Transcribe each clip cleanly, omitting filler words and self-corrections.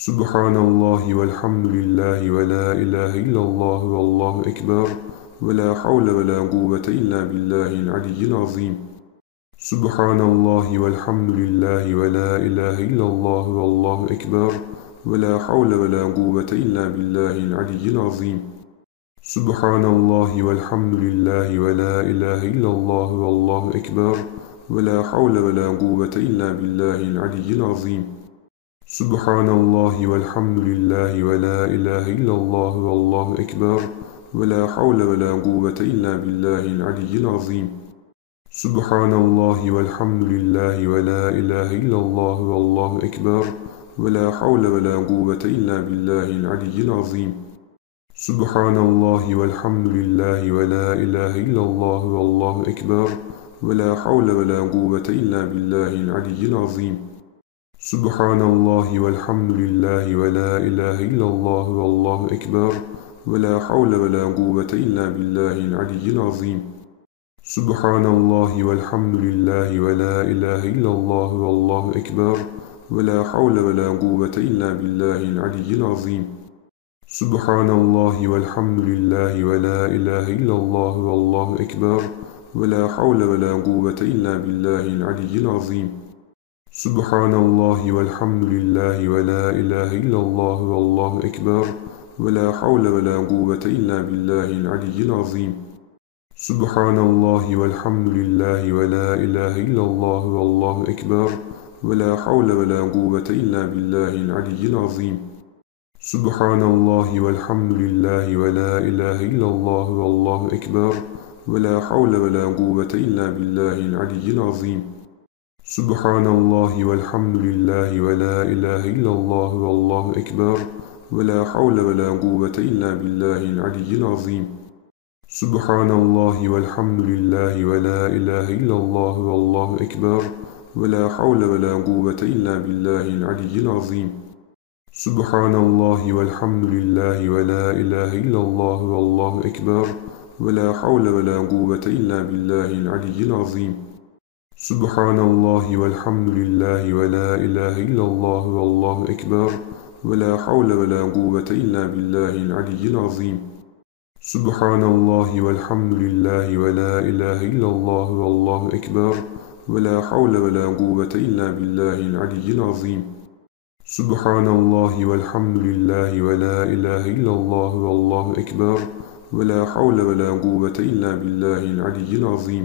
سبحان الله والحمد لله ولا إله إلا الله والله أكبر ولا حول ولا قوة إلا بالله العلي العظيم. سبحان الله والحمد لله ولا إله إلا الله والله أكبر ولا حول ولا قوة إلا بالله العلي العظيم. سبحان الله والحمد لله ولا إله إلا الله والله أكبر ولا حول ولا قوة إلا بالله العلي العظيم. سبحان الله والحمد لله ولا إله إلا الله والله أكبر ولا حول ولا قوة إلا بالله العلي العظيم. سبحان الله والحمد لله ولا إله إلا الله والله أكبر ولا حول ولا قوة إلا بالله العلي العظيم. سبحان الله والحمد لله ولا إله إلا الله والله أكبر ولا حول ولا قوة إلا بالله العلي العظيم. سبحان الله والحمد لله ولا إله إلا الله والله أكبر ولا حول ولا قوة إلا بالله العلي العظيم. سبحان الله والحمد لله ولا إله إلا الله والله أكبر ولا حول ولا قوة إلا بالله العلي العظيم. سبحان الله والحمد لله ولا إله إلا الله والله أكبر ولا حول ولا قوة إلا بالله العلي العظيم. سبحان الله والحمد لله ولا إله إلا الله والله أكبر ولا حول ولا قوة إلا بالله العلي العظيم. سبحان الله والحمد لله ولا إله إلا الله والله أكبر ولا حول ولا قوة إلا بالله العلي العظيم. سبحان الله والحمد لله ولا إله إلا الله والله أكبر ولا حول ولا قوة إلا بالله العلي العظيم. سبحان الله والحمد لله ولا إله إلا الله والله أكبر ولا حول ولا قوة إلا بالله العلي العظيم. سبحان الله والحمد لله ولا إله إلا الله والله أكبر ولا حول ولا قوة إلا بالله العلي العظيم. سبحان الله والحمد لله ولا إله إلا الله والله أكبر ولا حول ولا قوة إلا بالله العلي العظيم. سبحان الله والحمد لله ولا إله إلا الله والله أكبر ولا حول ولا قوة إلا بالله العلي العظيم. سبحان الله والحمد لله ولا إله إلا الله والله أكبر ولا حول ولا قوة إلا بالله العلي العظيم. سبحان الله والحمد لله ولا إله إلا الله والله أكبر ولا حول ولا قوة إلا بالله العلي العظيم.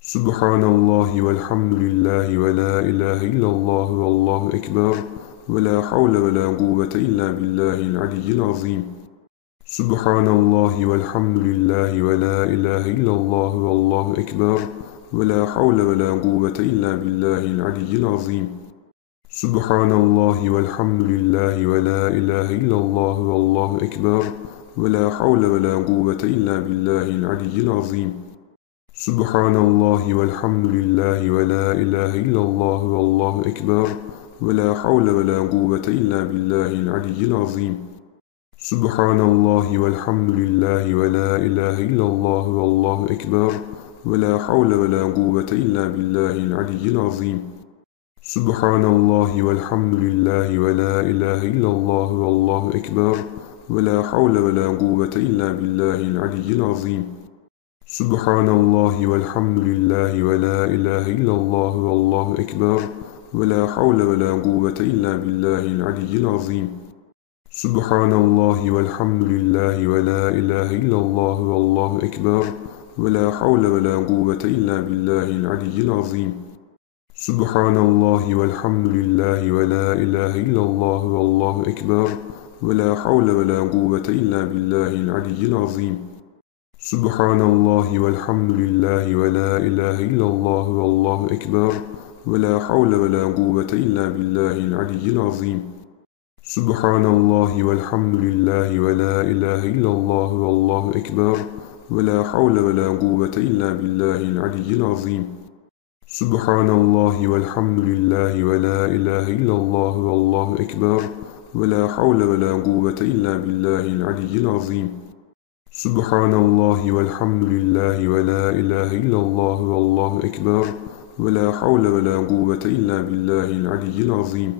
سبحان الله والحمد لله ولا إله إلا الله والله أكبر ولا حول ولا قوة إلا بالله العلي العظيم. سبحان الله والحمد لله ولا إله إلا الله والله أكبر ولا حول ولا قوة إلا بالله العلي العظيم. سبحان الله والحمد لله ولا إله إلا الله والله أكبر ولا حول ولا قوة إلا بالله العلي العظيم. سبحان الله والحمد لله ولا إله إلا الله والله أكبر ولا حول ولا قوة إلا بالله العلي العظيم. سبحان الله والحمد لله ولا إله إلا الله والله أكبر ولا حول ولا قوة إلا بالله العلي العظيم. سبحان الله والحمد لله ولا إله إلا الله والله أكبر ولا حول ولا قوة إلا بالله العلي العظيم. سبحان الله والحمد لله ولا إله إلا الله والله أكبر ولا حول ولا قوة إلا بالله العلي العظيم. سبحان الله والحمد لله ولا إله إلا الله والله أكبر ولا حول ولا قوة إلا بالله العلي العظيم. سبحان الله والحمد لله ولا إله إلا الله والله أكبر ولا حول ولا قوة إلا بالله العلي العظيم. سبحان الله والحمد لله ولا إله إلا الله والله أكبر ولا حول ولا قوة إلا بالله العلي العظيم. سبحان الله والحمد لله ولا إله إلا الله والله أكبر ولا حول ولا قوة إلا بالله العلي العظيم. سبحان الله والحمد لله ولا إله إلا الله والله أكبر ولا حول ولا قوة إلا بالله العلي العظيم. سبحان الله والحمد لله ولا إله إلا الله والله أكبر ولا حول ولا قوة إلا بالله العلي العظيم.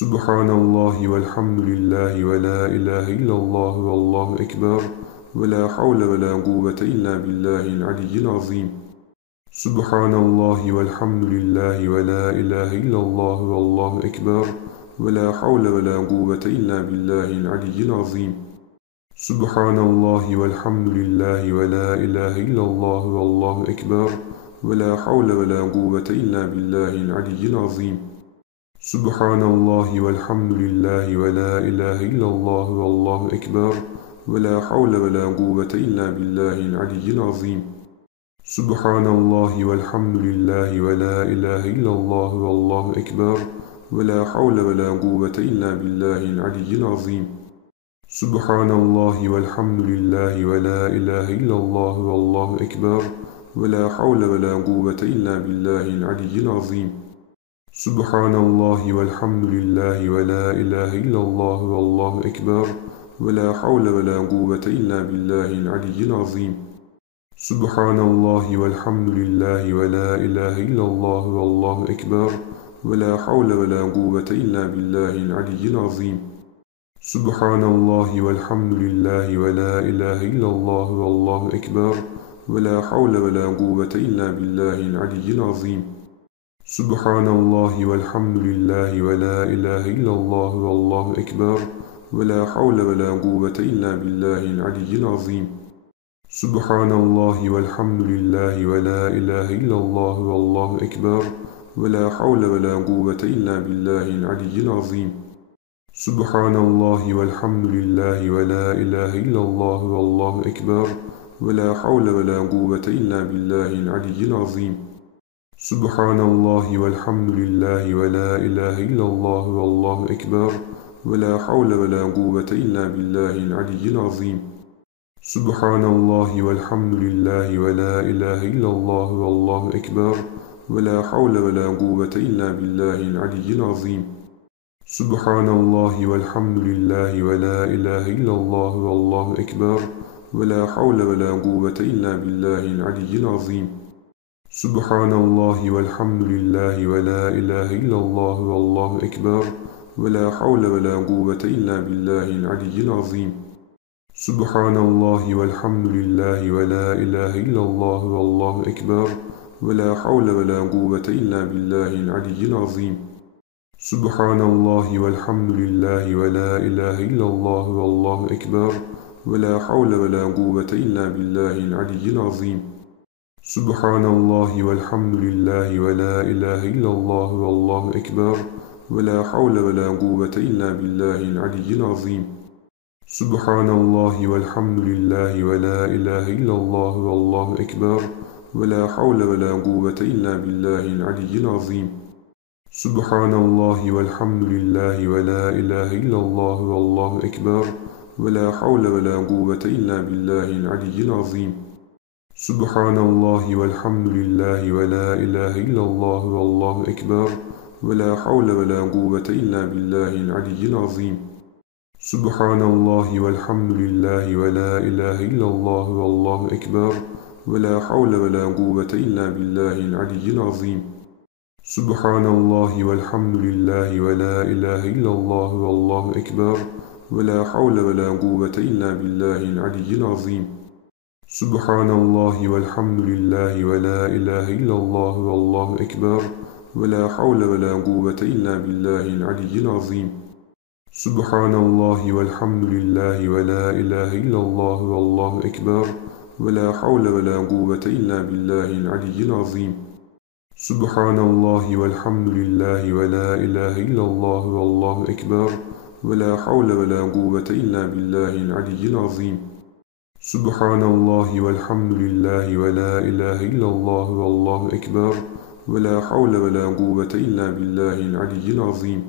سبحان الله والحمد لله ولا إله إلا الله والله أكبر ولا حول ولا قوة إلا بالله العلي العظيم سبحان الله والحمد لله ولا إله إلا الله والله أكبر ولا حول ولا قوة إلا بالله العلي العظيم سبحان الله والحمد لله ولا إله إلا الله والله أكبر ولا حول ولا قوة إلا بالله العلي العظيم سبحان الله والحمد لله ولا إله إلا الله والله أكبر ولا حول ولا قوة إلا بالله العلي العظيم سبحان الله والحمد لله ولا إله إلا الله والله أكبر ولا حول ولا قوة إلا بالله العلي العظيم سبحان الله والحمد لله ولا إله إلا الله والله أكبر ولا حول ولا قوة إلا بالله العلي العظيم سبحان الله والحمد لله ولا إله إلا الله والله أكبر ولا حول ولا قوة إلا بالله العلي العظيم سبحان الله والحمد لله ولا إله إلا الله والله أكبر ولا حول ولا قوة إلا بالله العلي العظيم سبحان الله والحمد لله ولا إله إلا الله والله أكبر ولا حول ولا قوة إلا بالله العلي العظيم سبحان الله والحمد لله ولا إله إلا الله والله أكبر ولا حول ولا قوة إلا بالله العلي العظيم سبحان الله والحمد لله ولا إله إلا الله والله أكبر ولا حول ولا قوة إلا بالله العلي العظيم سبحان الله والحمد لله ولا إله إلا الله والله أكبر ولا حول ولا قوة إلا بالله العلي العظيم سبحان الله والحمد لله ولا إله إلا الله والله أكبر ولا حول ولا قوة إلا بالله العلي العظيم سبحان الله والحمد لله ولا إله إلا الله والله أكبر ولا حول ولا قوة إلا بالله العلي العظيم سبحان الله والحمد لله ولا إله إلا الله والله أكبر ولا حول ولا قوة إلا بالله العلي العظيم سبحان الله والحمد لله ولا إله إلا الله والله أكبر ولا حول ولا قوة إلا بالله العلي العظيم سبحان الله والحمد لله ولا إله إلا الله والله أكبر ولا حول ولا قوة إلا بالله العلي العظيم سبحان الله والحمد لله ولا إله إلا الله والله أكبر ولا حول ولا قوة إلا بالله العلي العظيم سبحان الله والحمد لله ولا إله إلا الله والله أكبر ولا حول ولا قوة إلا بالله العلي العظيم سبحان الله والحمد لله ولا إله إلا الله والله أكبر ولا حول ولا قوة إلا بالله العلي العظيم سبحان الله والحمد لله ولا إله إلا الله والله أكبر ولا حول ولا قوة إلا بالله العلي العظيم سبحان الله والحمد لله ولا إله إلا الله والله أكبر ولا حول ولا قوة إلا بالله العلي العظيم سبحان الله والحمد لله ولا إله إلا الله والله أكبر ولا حول ولا قوة إلا بالله العلي العظيم سبحان الله والحمد لله ولا إله إلا الله والله أكبر ولا حول ولا قوة إلا بالله العلي العظيم سبحان الله والحمد لله ولا إله إلا الله والله أكبر ولا حول ولا قوة إلا بالله العلي العظيم سبحان الله والحمد لله ولا إله إلا الله والله أكبر ولا حول ولا قوة إلا بالله العلي العظيم سبحان الله والحمد لله ولا إله إلا الله والله أكبر ولا حول ولا قوة إلا بالله العلي العظيم سبحان الله والحمد لله ولا إله إلا الله والله أكبر ولا حول ولا قوة إلا بالله العلي العظيم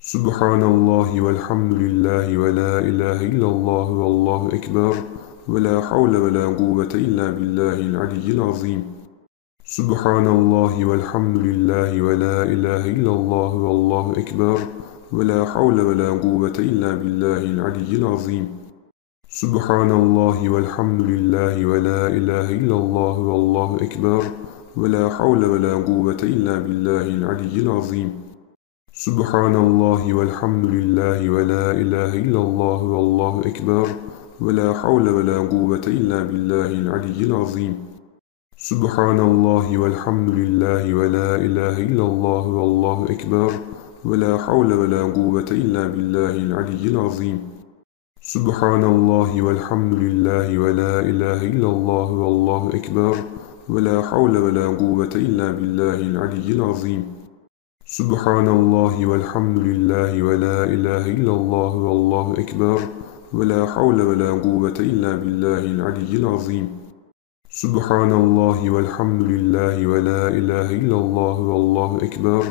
سبحان الله والحمد لله ولا إله إلا الله والله أكبر ولا حول ولا قوة إلا بالله العلي العظيم سبحان الله والحمد لله ولا إله إلا الله والله أكبر ولا حول ولا قوة إلا بالله العلي العظيم سبحان الله والحمد لله ولا إله إلا الله والله أكبر ولا حول ولا قوة إلا بالله العلي العظيم سبحان الله والحمد لله ولا إله إلا الله والله أكبر ولا حول ولا قوة إلا بالله العلي العظيم. سبحان الله والحمد لله ولا إله إلا الله والله أكبر ولا حول ولا قوة إلا بالله العلي العظيم. سبحان الله والحمد لله ولا إله إلا الله والله أكبر ولا حول ولا قوة إلا بالله العلي العظيم. سبحان الله والحمد لله ولا إله إلا الله والله أكبر ولا حول ولا قوة إلا بالله العلي العظيم. سبحان الله والحمد لله ولا إله إلا الله والله أكبر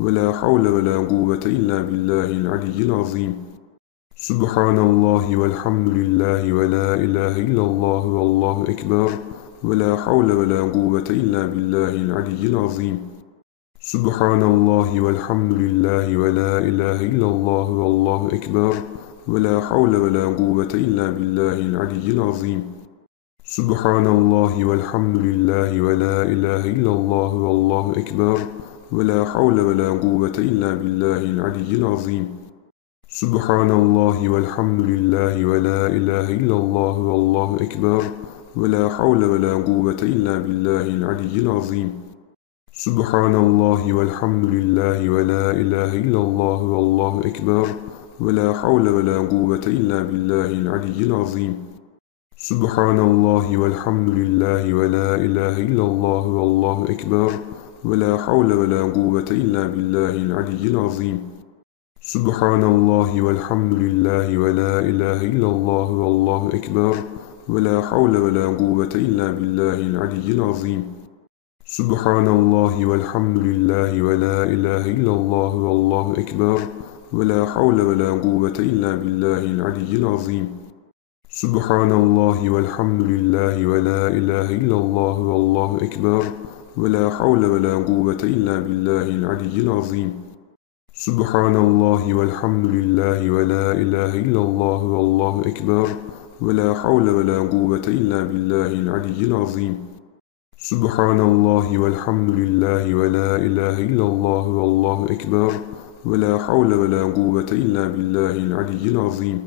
ولا حول ولا قوة إلا بالله العلي العظيم. سبحان الله والحمد لله ولا إله إلا الله والله أكبر ولا حول ولا قوة إلا بالله العلي العظيم. سبحان الله والحمد لله ولا إله إلا الله والله أكبر ولا حول ولا قوة إلا بالله العلي العظيم. سبحان الله والحمد لله ولا إله إلا الله والله أكبر ولا حول ولا قوة إلا بالله العلي العظيم. سبحان الله والحمد لله ولا إله إلا الله والله أكبر ولا حول ولا قوة إلا بالله العلي العظيم. سبحان الله والحمد لله ولا إله إلا الله والله أكبر ولا حول ولا قوة إلا بالله العلي العظيم. سبحان الله والحمد لله ولا إله إلا الله والله أكبر ولا حول ولا قوة إلا بالله العلي العظيم. سبحان الله والحمد لله ولا إله إلا الله والله أكبر ولا حول ولا قوة إلا بالله العلي العظيم. سبحان الله والحمد لله ولا إله إلا الله والله أكبر ولا حول ولا قوة إلا بالله العلي العظيم. سبحان الله والحمد لله ولا إله إلا الله والله أكبر ولا حول ولا قوة إلا بالله العلي العظيم. سبحان الله والحمد لله ولا إله إلا الله والله أكبر ولا حول ولا قوة إلا بالله العلي العظيم. سبحان الله والحمد لله ولا إله إلا الله والله أكبر ولا حول ولا قوة إلا بالله العلي العظيم.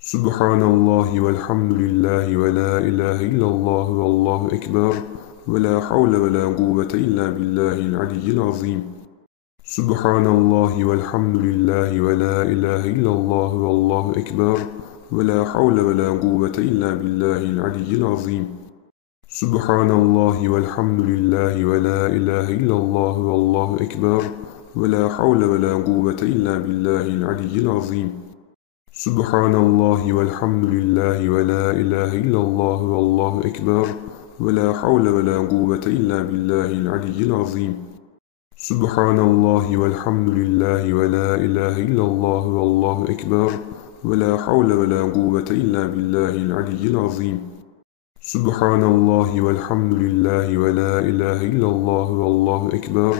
سبحان الله والحمد لله ولا إله إلا الله والله أكبر ولا حول ولا قوة إلا بالله العلي العظيم. سبحان الله والحمد لله ولا إله إلا الله والله أكبر ولا حول ولا قوة إلا بالله العلي العظيم. سبحان الله والحمد لله ولا إله إلا الله والله أكبر ولا حول ولا قوة إلا بالله العلي العظيم. سبحان الله والحمد لله ولا إله إلا الله والله أكبر ولا حول ولا قوة إلا بالله العلي العظيم. سبحان الله والحمد لله ولا إله إلا الله والله أكبر ولا حول ولا قوة إلا بالله العلي العظيم. سبحان الله والحمد لله ولا إله إلا الله والله أكبر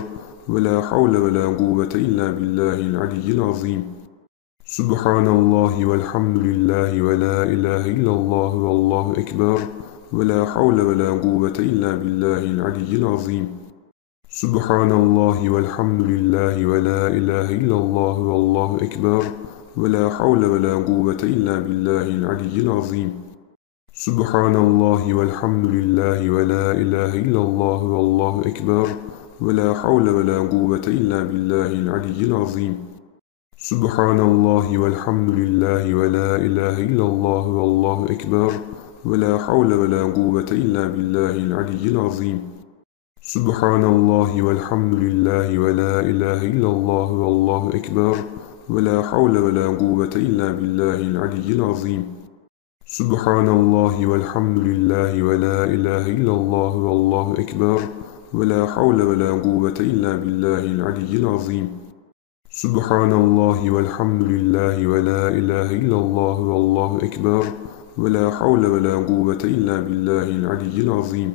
ولا حول ولا قوة إلا بالله العلي العظيم. سبحان الله والحمد لله ولا إله إلا الله والله أكبر ولا حول ولا قوة إلا بالله العلي العظيم. سبحان الله والحمد لله ولا إله إلا الله والله أكبر ولا حول ولا قوة إلا بالله العلي العظيم. سبحان الله والحمد لله ولا إله إلا الله والله أكبر ولا حول ولا قوة إلا بالله العلي العظيم. سبحان الله والحمد لله ولا إله إلا الله والله أكبر ولا حول ولا قوة إلا بالله العلي العظيم. سبحان الله والحمد لله ولا إله إلا الله والله أكبر ولا حول ولا قوة إلا بالله العلي العظيم. سبحان الله والحمد لله ولا إله إلا الله والله أكبر ولا حول ولا قوة إلا بالله العلي العظيم. سبحان الله والحمد لله ولا إله إلا الله والله أكبر ولا حول ولا قوة إلا بالله العلي العظيم.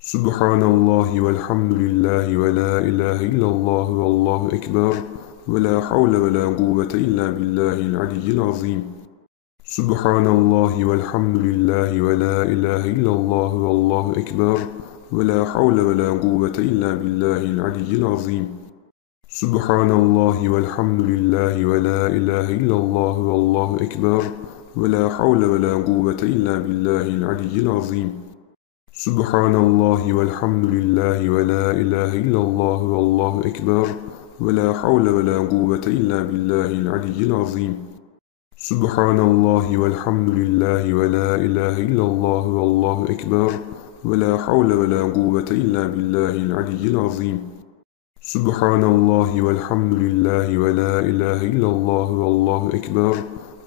سبحان الله والحمد لله ولا إله إلا الله والله أكبر ولا حول ولا قوة إلا بالله العلي العظيم. سبحان الله والحمد لله ولا إله إلا الله والله أكبر ولا حول ولا قوة إلا بالله العلي العظيم. سبحان الله والحمد لله ولا إله إلا الله والله أكبر ولا حول ولا قوة إلا بالله العلي العظيم. سبحان الله والحمد لله ولا إله إلا الله والله أكبر ولا حول ولا قوة إلا بالله العلي العظيم. سبحان الله والحمد لله ولا إله إلا الله والله أكبر ولا حول ولا قوة إلا بالله العلي العظيم. سبحان الله والحمد لله ولا إله إلا الله والله أكبر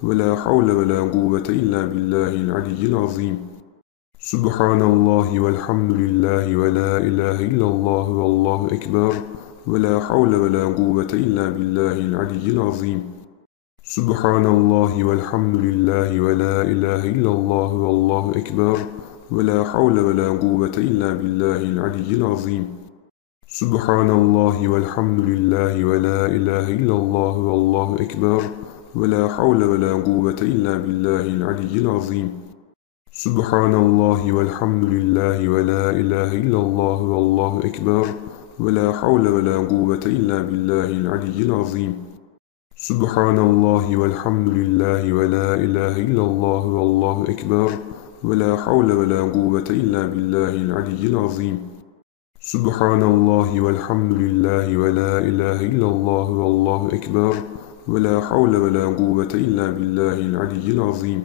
ولا حول ولا قوة إلا بالله العلي العظيم. سبحان الله والحمد لله ولا إله إلا الله والله أكبر ولا حول ولا قوة إلا بالله العلي العظيم. سبحان الله والحمد لله ولا إله إلا الله والله أكبر ولا حول ولا قوة إلا بالله العلي العظيم. سبحان الله والحمد لله ولا إله إلا الله والله أكبر ولا حول ولا قوة إلا بالله العلي العظيم. سبحان الله والحمد لله ولا إله إلا الله والله أكبر ولا حول ولا قوة إلا بالله العلي العظيم. سبحان الله والحمد لله ولا إله إلا الله والله أكبر ولا حول ولا قوة إلا بالله العلي العظيم. سبحان الله والحمد لله ولا إله إلا الله والله أكبر ولا حول ولا قوة إلا بالله العلي العظيم.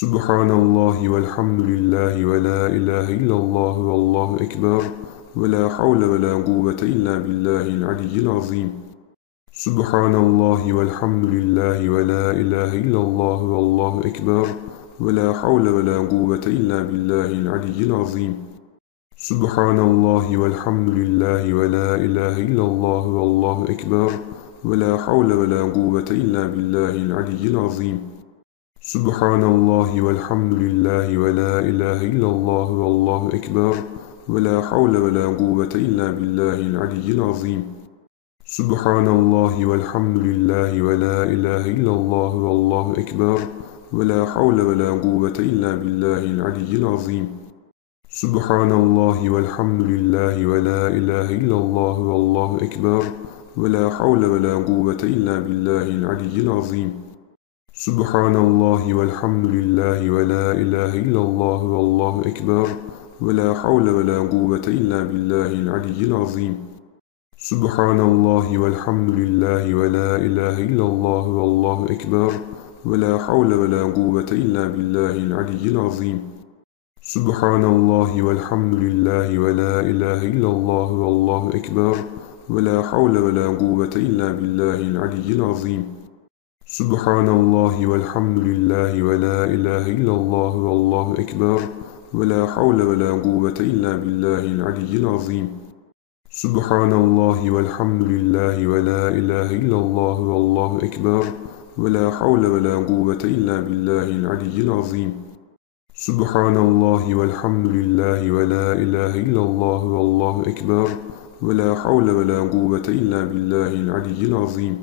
سبحان الله والحمد لله ولا إله إلا الله والله أكبر ولا حول ولا قوة إلا بالله العلي العظيم. سبحان الله والحمد لله ولا إله إلا الله والله أكبر ولا حول ولا قوة إلا بالله العلي العظيم. سبحان الله والحمد لله ولا إله إلا الله والله أكبر ولا حول ولا قوة إلا بالله العلي العظيم. سبحان الله والحمد لله ولا إله إلا الله والله أكبر ولا حول ولا قوة إلا بالله العلي العظيم. سبحان الله والحمد لله ولا إله إلا الله والله أكبر ولا حول ولا قوة إلا بالله العلي العظيم. سبحان الله والحمد لله ولا إله إلا الله والله أكبر ولا حول ولا قوة إلا بالله العلي العظيم. سبحان الله والحمد لله ولا إله إلا الله والله أكبر ولا حول ولا قوة إلا بالله العلي العظيم. سبحان الله والحمد لله ولا إله إلا الله والله أكبر ولا حول ولا قوة إلا بالله العلي العظيم. سبحان الله والحمد لله ولا إله إلا الله والله أكبر ولا حول ولا قوة إلا بالله العلي العظيم. سبحان الله والحمد لله ولا إله إلا الله والله أكبر ولا حول ولا قوة إلا بالله العلي العظيم. سبحان الله والحمد لله ولا إله إلا الله والله أكبر ولا حول ولا قوة إلا بالله العلي العظيم. سبحان الله والحمد لله ولا إله إلا الله والله أكبر ولا حول ولا قوة إلا بالله العلي العظيم.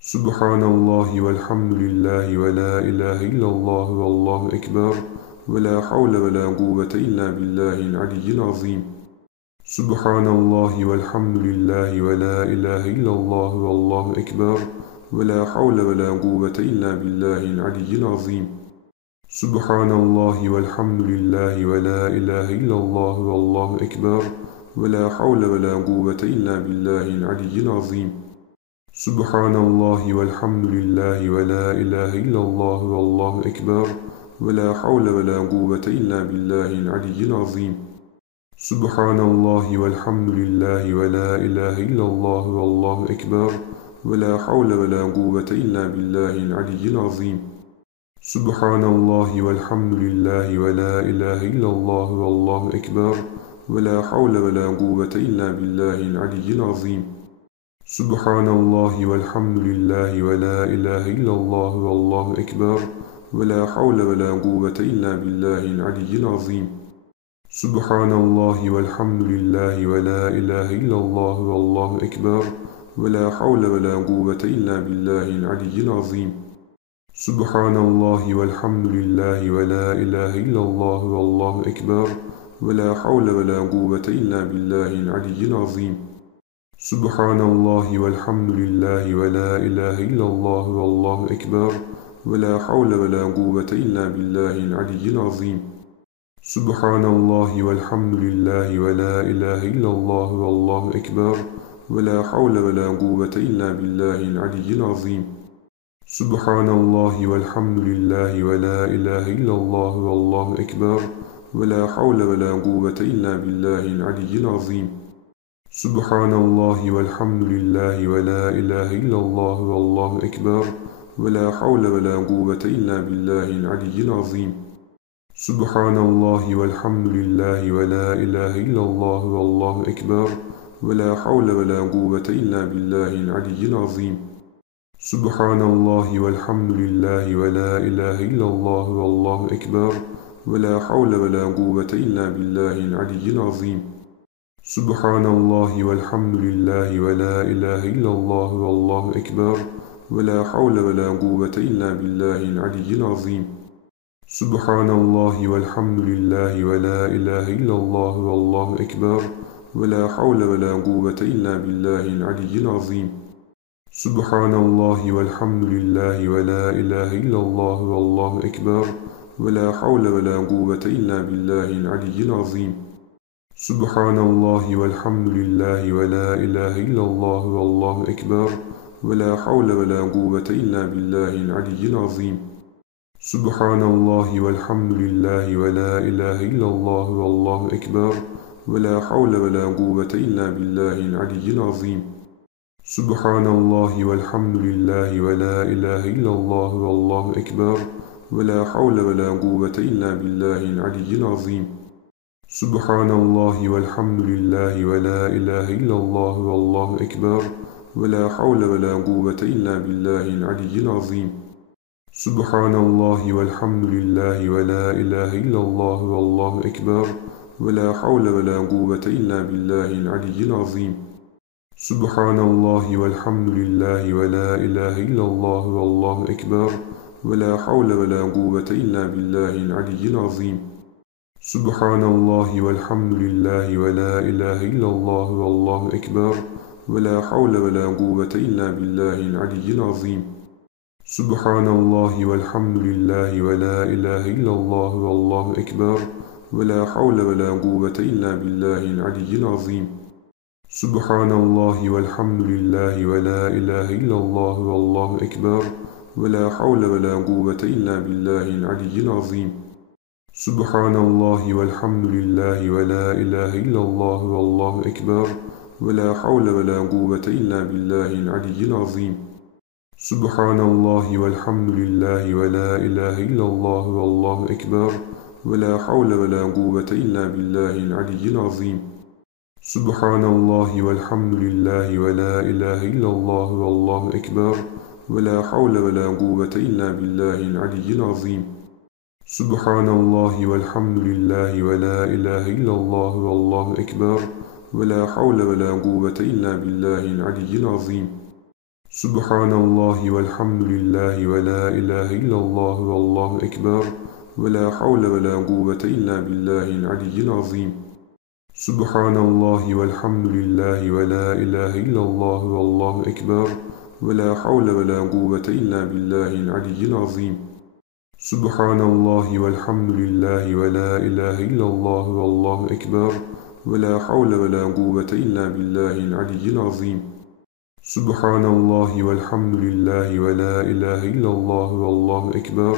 سبحان الله والحمد لله ولا إله إلا الله والله أكبر ولا حول ولا قوة إلا بالله العلي العظيم. سبحان الله والحمد لله ولا إله إلا الله والله أكبر ولا حول ولا قوة إلا بالله العلي العظيم. سبحان الله والحمد لله ولا إله إلا الله والله أكبر ولا حول ولا قوة إلا بالله العلي العظيم. سبحان الله والحمد لله ولا إله إلا الله والله أكبر ولا حول ولا قوة إلا بالله العلي العظيم. سبحان الله والحمد لله ولا إله إلا الله والله أكبر ولا حول ولا قوة إلا بالله العلي العظيم. سبحان الله والحمد لله ولا إله إلا الله والله أكبر ولا حول ولا قوة إلا بالله العلي العظيم. سبحان الله والحمد لله ولا إله إلا الله والله أكبر ولا حول ولا قوة إلا بالله العلي العظيم. سبحان الله والحمد لله ولا إله إلا الله والله أكبر ولا حول ولا قوة إلا بالله العلي العظيم. سبحان الله والحمد لله ولا إله إلا الله والله أكبر ولا حول ولا قوة إلا بالله العلي العظيم. سبحان الله والحمد لله ولا إله إلا الله والله أكبر ولا حول ولا قوة إلا بالله العلي العظيم. سبحان الله والحمد لله ولا إله إلا الله والله أكبر ولا حول ولا قوة إلا بالله العلي العظيم. سبحان الله والحمد لله ولا إله إلا الله والله أكبر ولا حول ولا قوة إلا بالله العلي العظيم. سبحان الله والحمد لله ولا إله إلا الله والله أكبر ولا حول ولا قوة إلا بالله العلي العظيم. سبحان الله والحمد لله ولا إله إلا الله والله أكبر ولا حول ولا قوة إلا بالله العلي العظيم. سبحان الله والحمد لله ولا إله إلا الله والله أكبر ولا حول ولا قوة إلا بالله العلي العظيم. سبحان الله والحمد لله ولا إله إلا الله والله أكبر ولا حول ولا قوة إلا بالله العلي العظيم. سبحان الله والحمد لله ولا إله إلا الله والله أكبر ولا حول ولا قوة إلا بالله العلي العظيم. سبحان الله والحمد لله ولا إله إلا الله والله أكبر ولا حول ولا قوة إلا بالله العلي العظيم. سبحان الله والحمد لله ولا إله إلا الله والله أكبر ولا حول ولا قوة إلا بالله العلي العظيم. سبحان الله والحمد لله ولا إله إلا الله والله أكبر ولا حول ولا قوة إلا بالله العلي العظيم. سبحان الله والحمد لله ولا إله إلا الله والله أكبر ولا حول ولا قوة إلا بالله العلي العظيم. سبحان الله والحمد لله ولا إله إلا الله والله أكبر ولا حول ولا قوة إلا بالله العلي العظيم. سبحان الله والحمد لله ولا إله إلا الله والله أكبر ولا حول ولا قوة إلا بالله العلي العظيم. سبحان الله والحمد لله ولا إله إلا الله والله أكبر ولا حول ولا قوة إلا بالله العلي العظيم. سبحان الله والحمد لله ولا إله إلا الله والله أكبر ولا حول ولا قوة إلا بالله العلي العظيم. سبحان الله والحمد لله ولا إله إلا الله والله أكبر ولا حول ولا قوة إلا بالله العلي العظيم. سبحان الله والحمد لله ولا إله إلا الله والله أكبر ولا حول ولا قوة إلا بالله العلي العظيم. سبحان الله والحمد لله ولا إله إلا الله والله أكبر ولا حول ولا قوة إلا بالله العلي العظيم. سبحان الله والحمد لله ولا إله إلا الله والله أكبر ولا حول ولا قوة إلا بالله العلي العظيم. سبحان الله والحمد لله ولا إله إلا الله والله أكبر ولا حول ولا قوة إلا بالله العلي العظيم. سبحان الله والحمد لله ولا إله إلا الله والله أكبر ولا حول ولا قوة إلا بالله العلي العظيم. سبحان الله والحمد لله ولا إله إلا الله والله أكبر ولا حول ولا قوة إلا بالله العلي العظيم. سبحان الله والحمد لله ولا إله إلا الله والله أكبر ولا حول ولا قوة إلا بالله العلي العظيم. سبحان الله والحمد لله ولا إله إلا الله والله أكبر ولا حول ولا قوة إلا بالله العلي العظيم. سبحان الله والحمد لله ولا إله إلا الله والله أكبر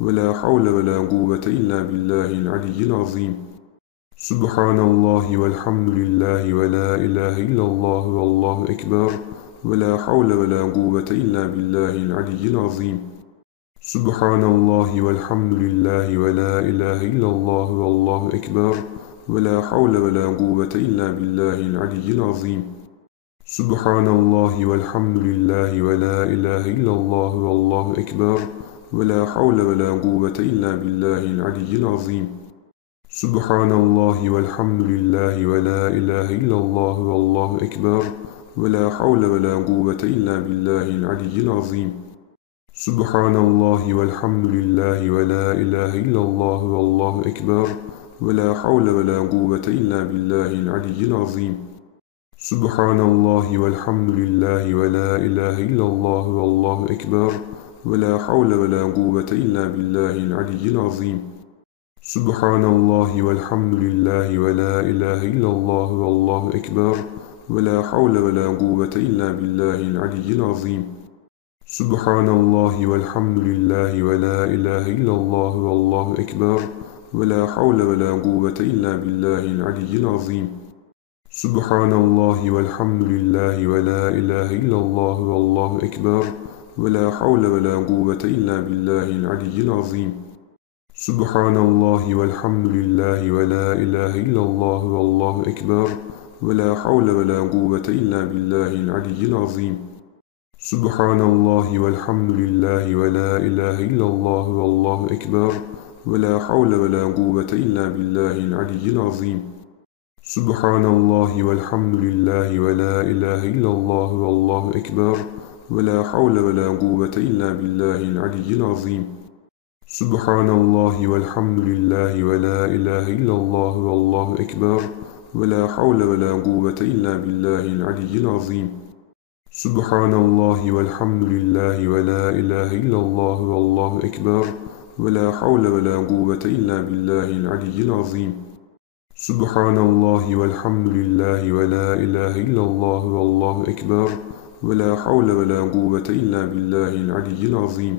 ولا حول ولا قوة إلا بالله العلي العظيم. سبحان الله والحمد لله ولا إله إلا الله والله أكبر ولا حول ولا قوة إلا بالله العلي العظيم. سبحان الله والحمد لله ولا إله إلا الله والله أكبر ولا حول ولا قوة إلا بالله العلي العظيم. سبحان الله والحمد لله ولا إله إلا الله والله أكبر ولا حول ولا قوة إلا بالله العلي العظيم. سبحان الله والحمد لله ولا إله إلا الله والله أكبر ولا حول ولا قوة إلا بالله العلي العظيم. سبحان الله والحمد لله ولا إله إلا الله والله أكبر ولا حول ولا قوة إلا بالله العلي العظيم. سبحان الله والحمد لله ولا إله إلا الله والله أكبر ولا حول ولا قوة إلا بالله العلي العظيم. سبحان الله والحمد لله ولا إله إلا الله والله أكبر ولا حول ولا قوة إلا بالله العلي العظيم. سبحان الله والحمد لله ولا إله إلا الله والله أكبر ولا حول ولا قوة إلا بالله العلي العظيم. سبحان الله والحمد لله ولا إله إلا الله والله أكبر ولا حول ولا قوة إلا بالله العلي العظيم. سبحان الله والحمد لله ولا إله إلا الله والله أكبر ولا حول ولا قوة إلا بالله العلي العظيم. سبحان الله والحمد لله ولا إله إلا الله والله أكبر ولا حول ولا قوة إلا بالله العلي العظيم. سبحان الله والحمد لله ولا إله إلا الله والله أكبر ولا حول ولا قوة إلا بالله العلي العظيم. سبحان الله والحمد لله ولا إله إلا الله والله أكبر ولا حول ولا قوة إلا بالله العلي العظيم. سبحان الله والحمد لله ولا إله إلا الله والله أكبر ولا حول ولا قوة إلا بالله العلي العظيم. سبحان الله والحمد لله ولا إله إلا الله والله أكبر ولا حول ولا قوة إلا بالله العلي العظيم.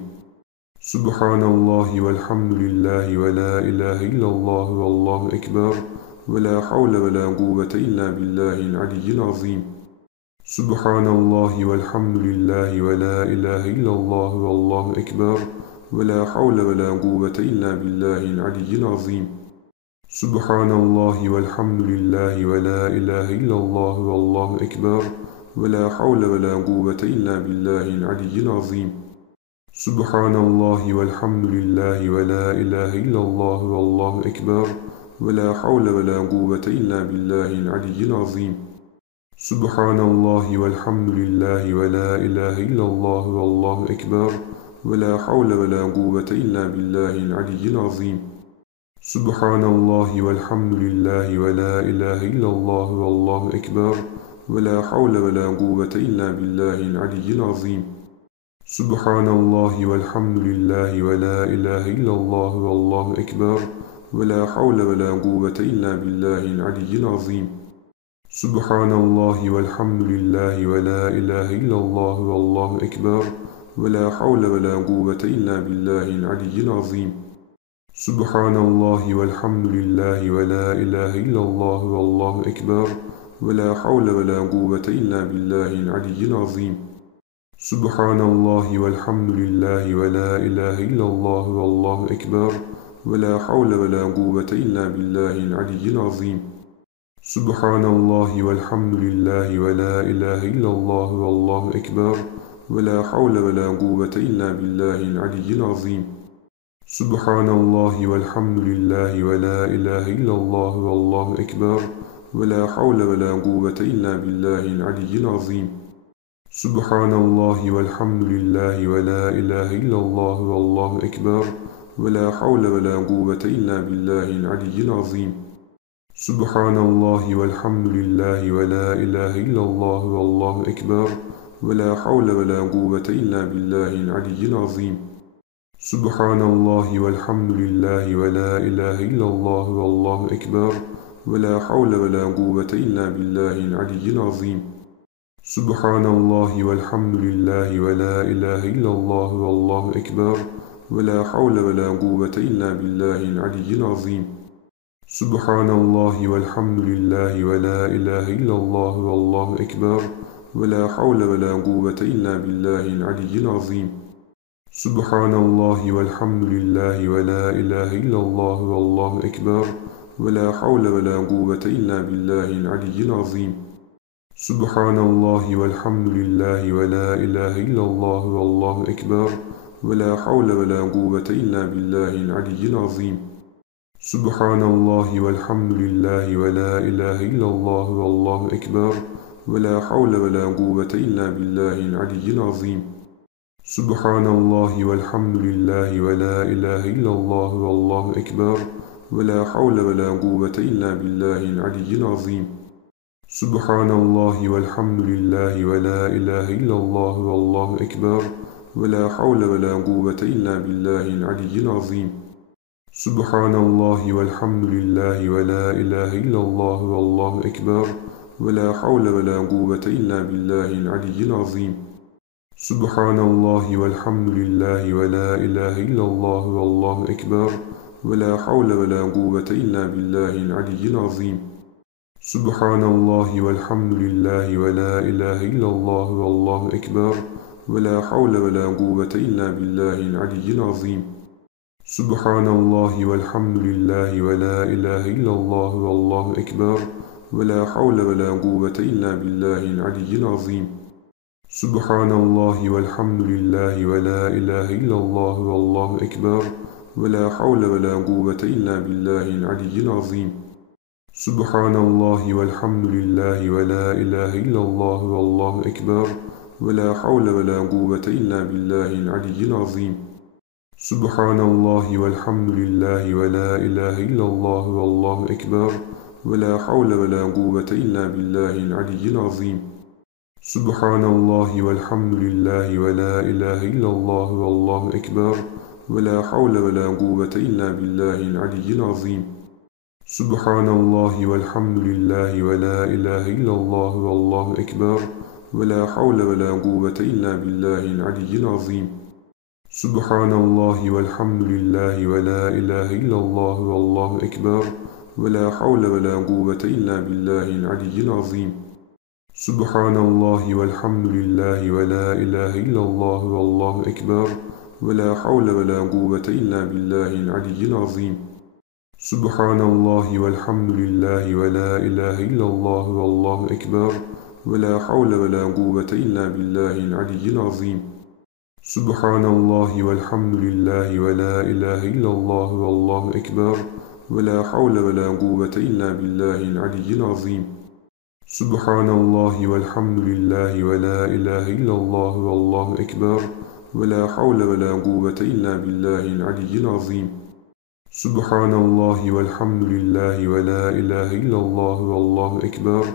سبحان الله والحمد لله ولا إله إلا الله والله أكبر ولا حول ولا قوة إلا بالله العلي العظيم. سبحان الله والحمد لله ولا إله إلا الله والله أكبر ولا حول ولا قوة إلا بالله العلي العظيم. سبحان الله والحمد لله ولا إله إلا الله والله أكبر ولا حول ولا قوة إلا بالله العلي العظيم. سبحان الله والحمد لله ولا إله إلا الله والله أكبر ولا حول ولا قوة إلا بالله العلي العظيم. سبحان الله والحمد لله ولا إله إلا الله والله أكبر ولا حول ولا قوة إلا بالله العلي العظيم. سبحان الله والحمد لله ولا إله إلا الله والله أكبر ولا حول ولا قوة إلا بالله العلي العظيم. سبحان الله والحمد لله ولا إله إلا الله والله أكبر ولا حول ولا قوة إلا بالله العلي العظيم. سبحان الله والحمد لله ولا إله إلا الله والله أكبر ولا حول ولا قوة إلا بالله العلي العظيم. سبحان الله والحمد لله ولا إله إلا الله والله أكبر ولا حول ولا قوة إلا بالله العلي العظيم. سبحان الله والحمد لله ولا إله إلا الله والله أكبر ولا حول ولا قوة إلا بالله العلي العظيم. سبحان الله والحمد لله ولا إله إلا الله والله أكبر ولا حول ولا قوة إلا بالله العلي العظيم. سبحان الله والحمد لله ولا إله إلا الله والله أكبر ولا حول ولا قوة إلا بالله العلي العظيم. سبحان الله والحمد لله ولا إله إلا الله والله أكبر ولا حول ولا قوة إلا بالله العلي العظيم. سبحان الله والحمد لله ولا إله إلا الله والله أكبر ولا حول ولا قوة إلا بالله العلي العظيم. سبحان الله والحمد لله ولا إله إلا الله والله أكبر ولا حول ولا قوة إلا بالله العلي العظيم. سبحان الله والحمد لله ولا إله إلا الله والله أكبر ولا حول ولا قوة إلا بالله العلي العظيم. سبحان الله والحمد لله ولا إله إلا الله والله أكبر ولا حول ولا قوة إلا بالله العلي العظيم. سبحان الله والحمد لله ولا إله إلا الله والله أكبر ولا حول ولا قوة إلا بالله العلي العظيم. سبحان الله والحمد لله ولا إله إلا الله والله أكبر ولا حول ولا قوة إلا بالله العلي العظيم. سبحان الله والحمد لله ولا إله إلا الله والله أكبر ولا حول ولا قوة إلا بالله العلي العظيم. سبحان الله والحمد لله ولا إله إلا الله والله أكبر ولا حول ولا قوة إلا بالله العلي العظيم. سبحان الله والحمد لله ولا إله إلا الله والله أكبر ولا حول ولا قوة إلا بالله العلي العظيم. سبحان الله والحمد لله ولا إله إلا الله والله أكبر ولا حول ولا قوة إلا بالله العلي العظيم. سبحان الله والحمد لله ولا إله إلا الله والله أكبر ولا حول ولا قوة إلا بالله العلي العظيم. سبحان الله والحمد لله ولا إله إلا الله والله أكبر ولا حول ولا قوة إلا بالله العلي العظيم. سبحان الله والحمد لله ولا إله إلا الله والله أكبر ولا حول ولا قوة إلا بالله العلي العظيم. سبحان الله والحمد لله ولا إله إلا الله والله أكبر ولا حول ولا قوة إلا بالله العلي العظيم. سبحان الله والحمد لله ولا إله إلا الله والله أكبر ولا حول ولا قوة إلا بالله العلي العظيم. سبحان الله والحمد لله ولا إله إلا الله والله أكبر ولا حول ولا قوة إلا بالله العلي العظيم. سبحان الله والحمد لله ولا إله إلا الله والله أكبر ولا حول ولا قوة إلا بالله العلي العظيم. سبحان الله والحمد لله ولا إله إلا الله والله أكبر ولا حول ولا قوة إلا بالله العلي العظيم. سبحان الله والحمد لله ولا إله إلا الله والله أكبر ولا حول ولا قوة إلا بالله العلي العظيم. سبحان الله والحمد لله ولا إله إلا الله والله أكبر ولا حول ولا قوة إلا بالله العلي العظيم. سبحان الله والحمد لله ولا إله إلا الله والله أكبر ولا حول ولا قوة إلا بالله العلي العظيم. سبحان الله والحمد لله ولا إله إلا الله والله أكبر ولا حول ولا قوة إلا بالله العلي العظيم. سبحان الله والحمد لله ولا إله إلا الله والله أكبر ولا حول ولا قوة إلا بالله العلي العظيم. سبحان الله والحمد لله ولا إله إلا الله والله أكبر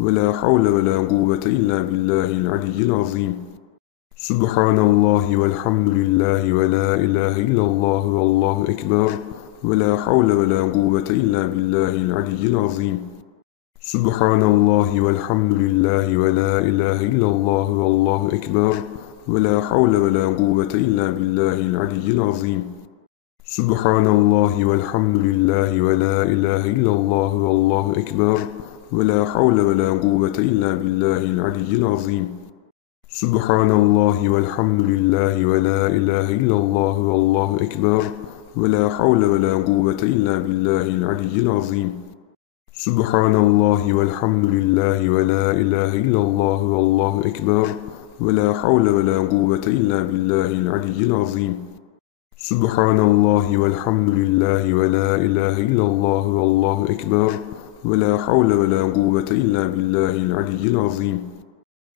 ولا حول ولا قوة إلا بالله العلي العظيم. سبحان الله والحمد لله ولا إله إلا الله والله أكبر ولا حول ولا قوة إلا بالله العلي العظيم. سبحان الله والحمد لله ولا إله إلا الله والله أكبر ولا حول ولا قوة إلا بالله العلي العظيم. سبحان الله والحمد لله ولا إله إلا الله والله أكبر ولا حول ولا قوة إلا بالله العلي العظيم. سبحان الله والحمد لله ولا إله إلا الله والله أكبر ولا حول ولا قوة إلا بالله العلي العظيم. سبحان الله والحمد لله ولا إله إلا الله والله أكبر ولا حول ولا قوة إلا بالله العلي العظيم. سبحان الله والحمد لله ولا إله إلا الله والله أكبر ولا حول ولا قوة إلا بالله العلي العظيم.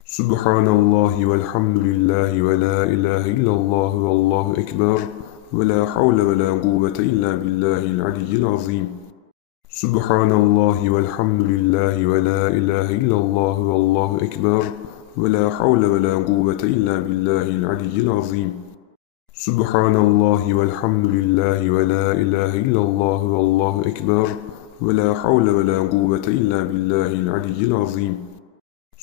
سبحان الله والحمد لله ولا إله إلا الله والله أكبر ولا حول ولا قوة إلا بالله العلي العظيم. سبحان الله والحمد لله ولا إله إلا الله والله أكبر ولا حول ولا قوة إلا بالله العلي العظيم. سبحان الله والحمد لله ولا إله إلا الله والله أكبر ولا حول ولا قوة إلا بالله العلي العظيم.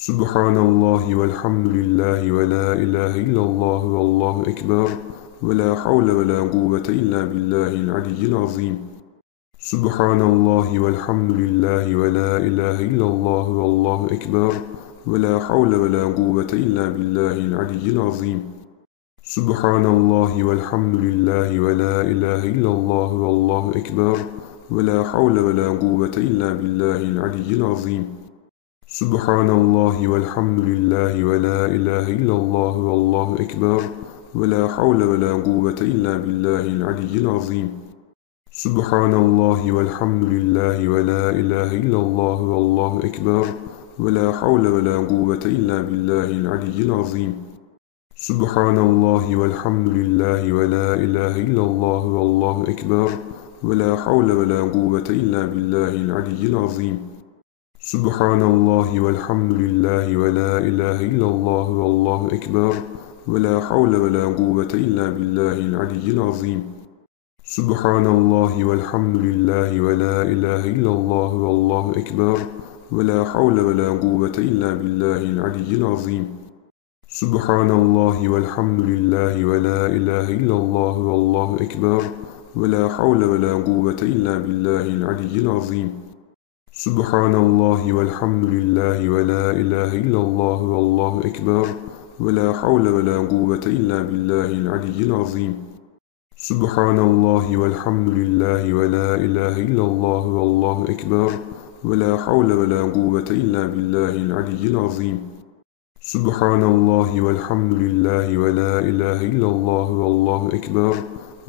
سبحان الله والحمد لله ولا إله إلا الله والله أكبر ولا حول ولا قوة إلا بالله العلي العظيم. سبحان الله والحمد لله ولا إله إلا الله والله أكبر ولا حول ولا قوة إلا بالله العلي العظيم. سبحان الله والحمد لله ولا إله إلا الله والله أكبر ولا حول ولا قوة إلا بالله العلي العظيم. سبحان الله والحمد لله ولا إله إلا الله والله أكبر ولا حول ولا قوة إلا بالله العلي العظيم. سبحان الله والحمد لله ولا إله إلا الله والله أكبر ولا حول ولا قوة إلا بالله العلي العظيم. سبحان الله والحمد لله ولا إله إلا الله والله أكبر ولا حول ولا قوة إلا بالله العلي العظيم. سبحان الله والحمد لله ولا إله إلا الله والله أكبر ولا حول ولا قوة إلا بالله العلي العظيم. سبحان الله والحمد لله ولا إله إلا الله والله أكبر ولا حول ولا قوة إلا بالله العلي العظيم. سبحان الله والحمد لله ولا إله إلا الله والله أكبر ولا حول ولا قوة إلا بالله العلي العظيم. سبحان الله والحمد لله ولا إله إلا الله والله أكبر ولا حول ولا قوة إلا بالله العلي العظيم. سبحان الله والحمد لله ولا إله إلا الله والله أكبر ولا حول ولا قوة إلا بالله العلي العظيم. سبحان الله والحمد لله ولا إله إلا الله والله أكبر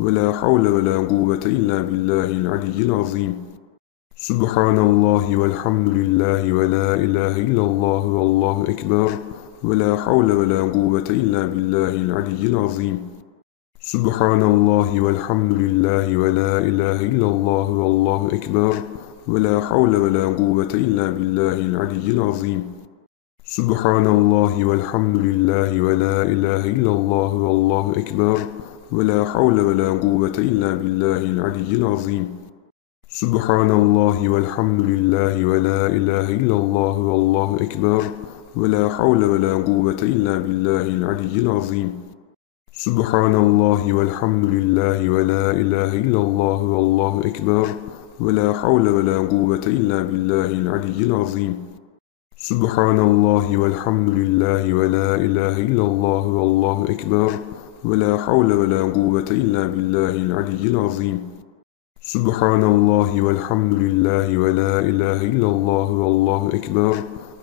ولا حول ولا قوة إلا بالله العلي العظيم. سبحان الله والحمد لله ولا إله إلا الله والله أكبر ولا حول ولا قوة إلا بالله العلي العظيم. سبحان الله والحمد لله ولا إله إلا الله والله أكبر ولا حول ولا قوة إلا بالله العلي العظيم. سبحان الله والحمد لله ولا إله إلا الله والله أكبر ولا حول ولا قوة إلا بالله العلي العظيم. سبحان الله والحمد لله ولا إله إلا الله والله أكبر ولا حول ولا قوة إلا بالله العلي العظيم. سبحان الله والحمد لله ولا إله إلا الله والله أكبر ولا حول ولا قوة إلا بالله العلي العظيم. سبحان الله والحمد لله ولا إله إلا الله والله أكبر ولا حول ولا قوة إلا بالله العلي العظيم. سبحان الله والحمد لله ولا إله إلا الله والله أكبر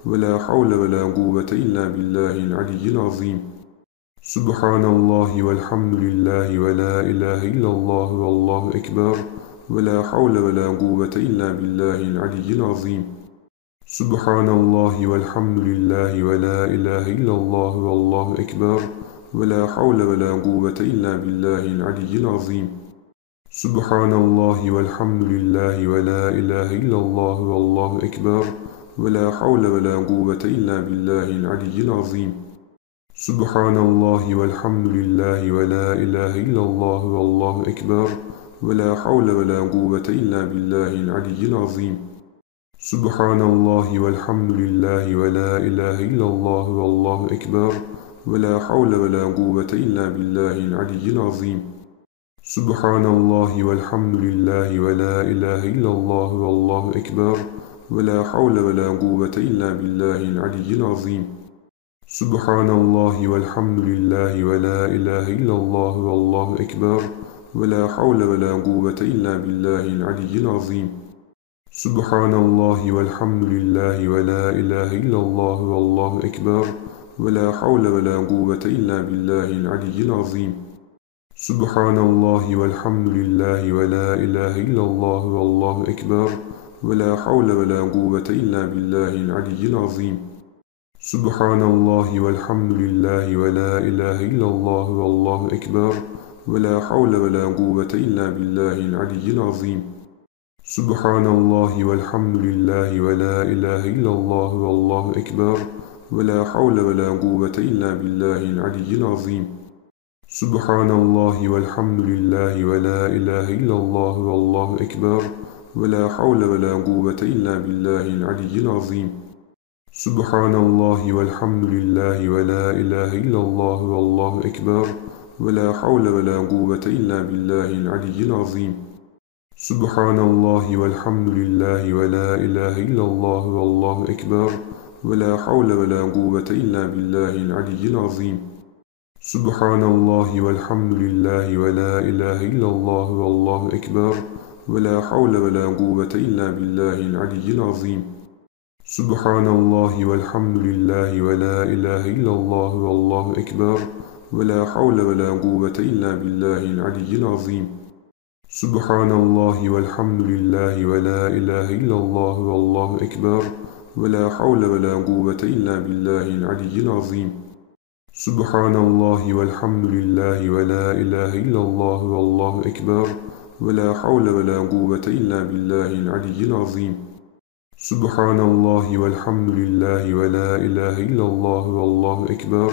ولا حول ولا قوة إلا بالله العلي العظيم. سبحان الله والحمد لله ولا إله إلا الله والله أكبر ولا حول ولا قوة إلا بالله العلي العظيم. سبحان الله والحمد لله ولا إله إلا الله والله أكبر ولا حول ولا قوة إلا بالله العلي العظيم. سبحان الله والحمد لله ولا إله إلا الله والله أكبر ولا حول ولا قوة إلا بالله العلي العظيم. سبحان الله والحمد لله ولا إله إلا الله والله أكبر ولا حول ولا قوة إلا بالله العلي العظيم. سبحان الله والحمد لله ولا إله إلا الله والله أكبر ولا حول ولا قوة إلا بالله العلي العظيم. سبحان الله والحمد لله ولا إله إلا الله والله أكبر ولا حول ولا قوة إلا بالله العلي العظيم. سبحان الله والحمد لله ولا إله إلا الله والله أكبر ولا حول ولا قوة إلا بالله العلي العظيم. سبحان الله والحمد لله ولا إله إلا الله والله أكبر ولا حول ولا قوة إلا بالله العلي العظيم. سبحان الله والحمد لله ولا إله إلا الله والله أكبر ولا حول ولا قوة إلا بالله العلي العظيم. سبحان الله والحمد لله ولا إله إلا الله والله أكبر ولا حول ولا قوة إلا بالله العلي العظيم. سبحان الله والحمد لله ولا إله إلا الله والله أكبر ولا حول ولا قوة إلا بالله العلي العظيم. سبحان الله والحمد لله ولا إله إلا الله والله أكبر ولا حول ولا قوة إلا بالله العلي العظيم. سبحان الله والحمد لله ولا إله إلا الله والله أكبر ولا حول ولا قوة إلا بالله العلي العظيم. سبحان الله والحمد لله ولا إله إلا الله والله أكبر ولا حول ولا قوة إلا بالله العلي العظيم. سبحان الله والحمد لله ولا إله إلا الله والله أكبر ولا حول ولا قوة إلا بالله العلي العظيم. سبحان الله والحمد لله ولا إله إلا الله والله أكبر ولا حول ولا قوة إلا بالله العلي العظيم. سبحان الله والحمد لله ولا إله إلا الله والله أكبر ولا حول ولا قوة إلا بالله العلي العظيم. سبحان الله والحمد لله ولا إله إلا الله والله أكبر ولا حول ولا قوة إلا بالله العلي العظيم. سبحان الله والحمد لله ولا إله إلا الله والله أكبر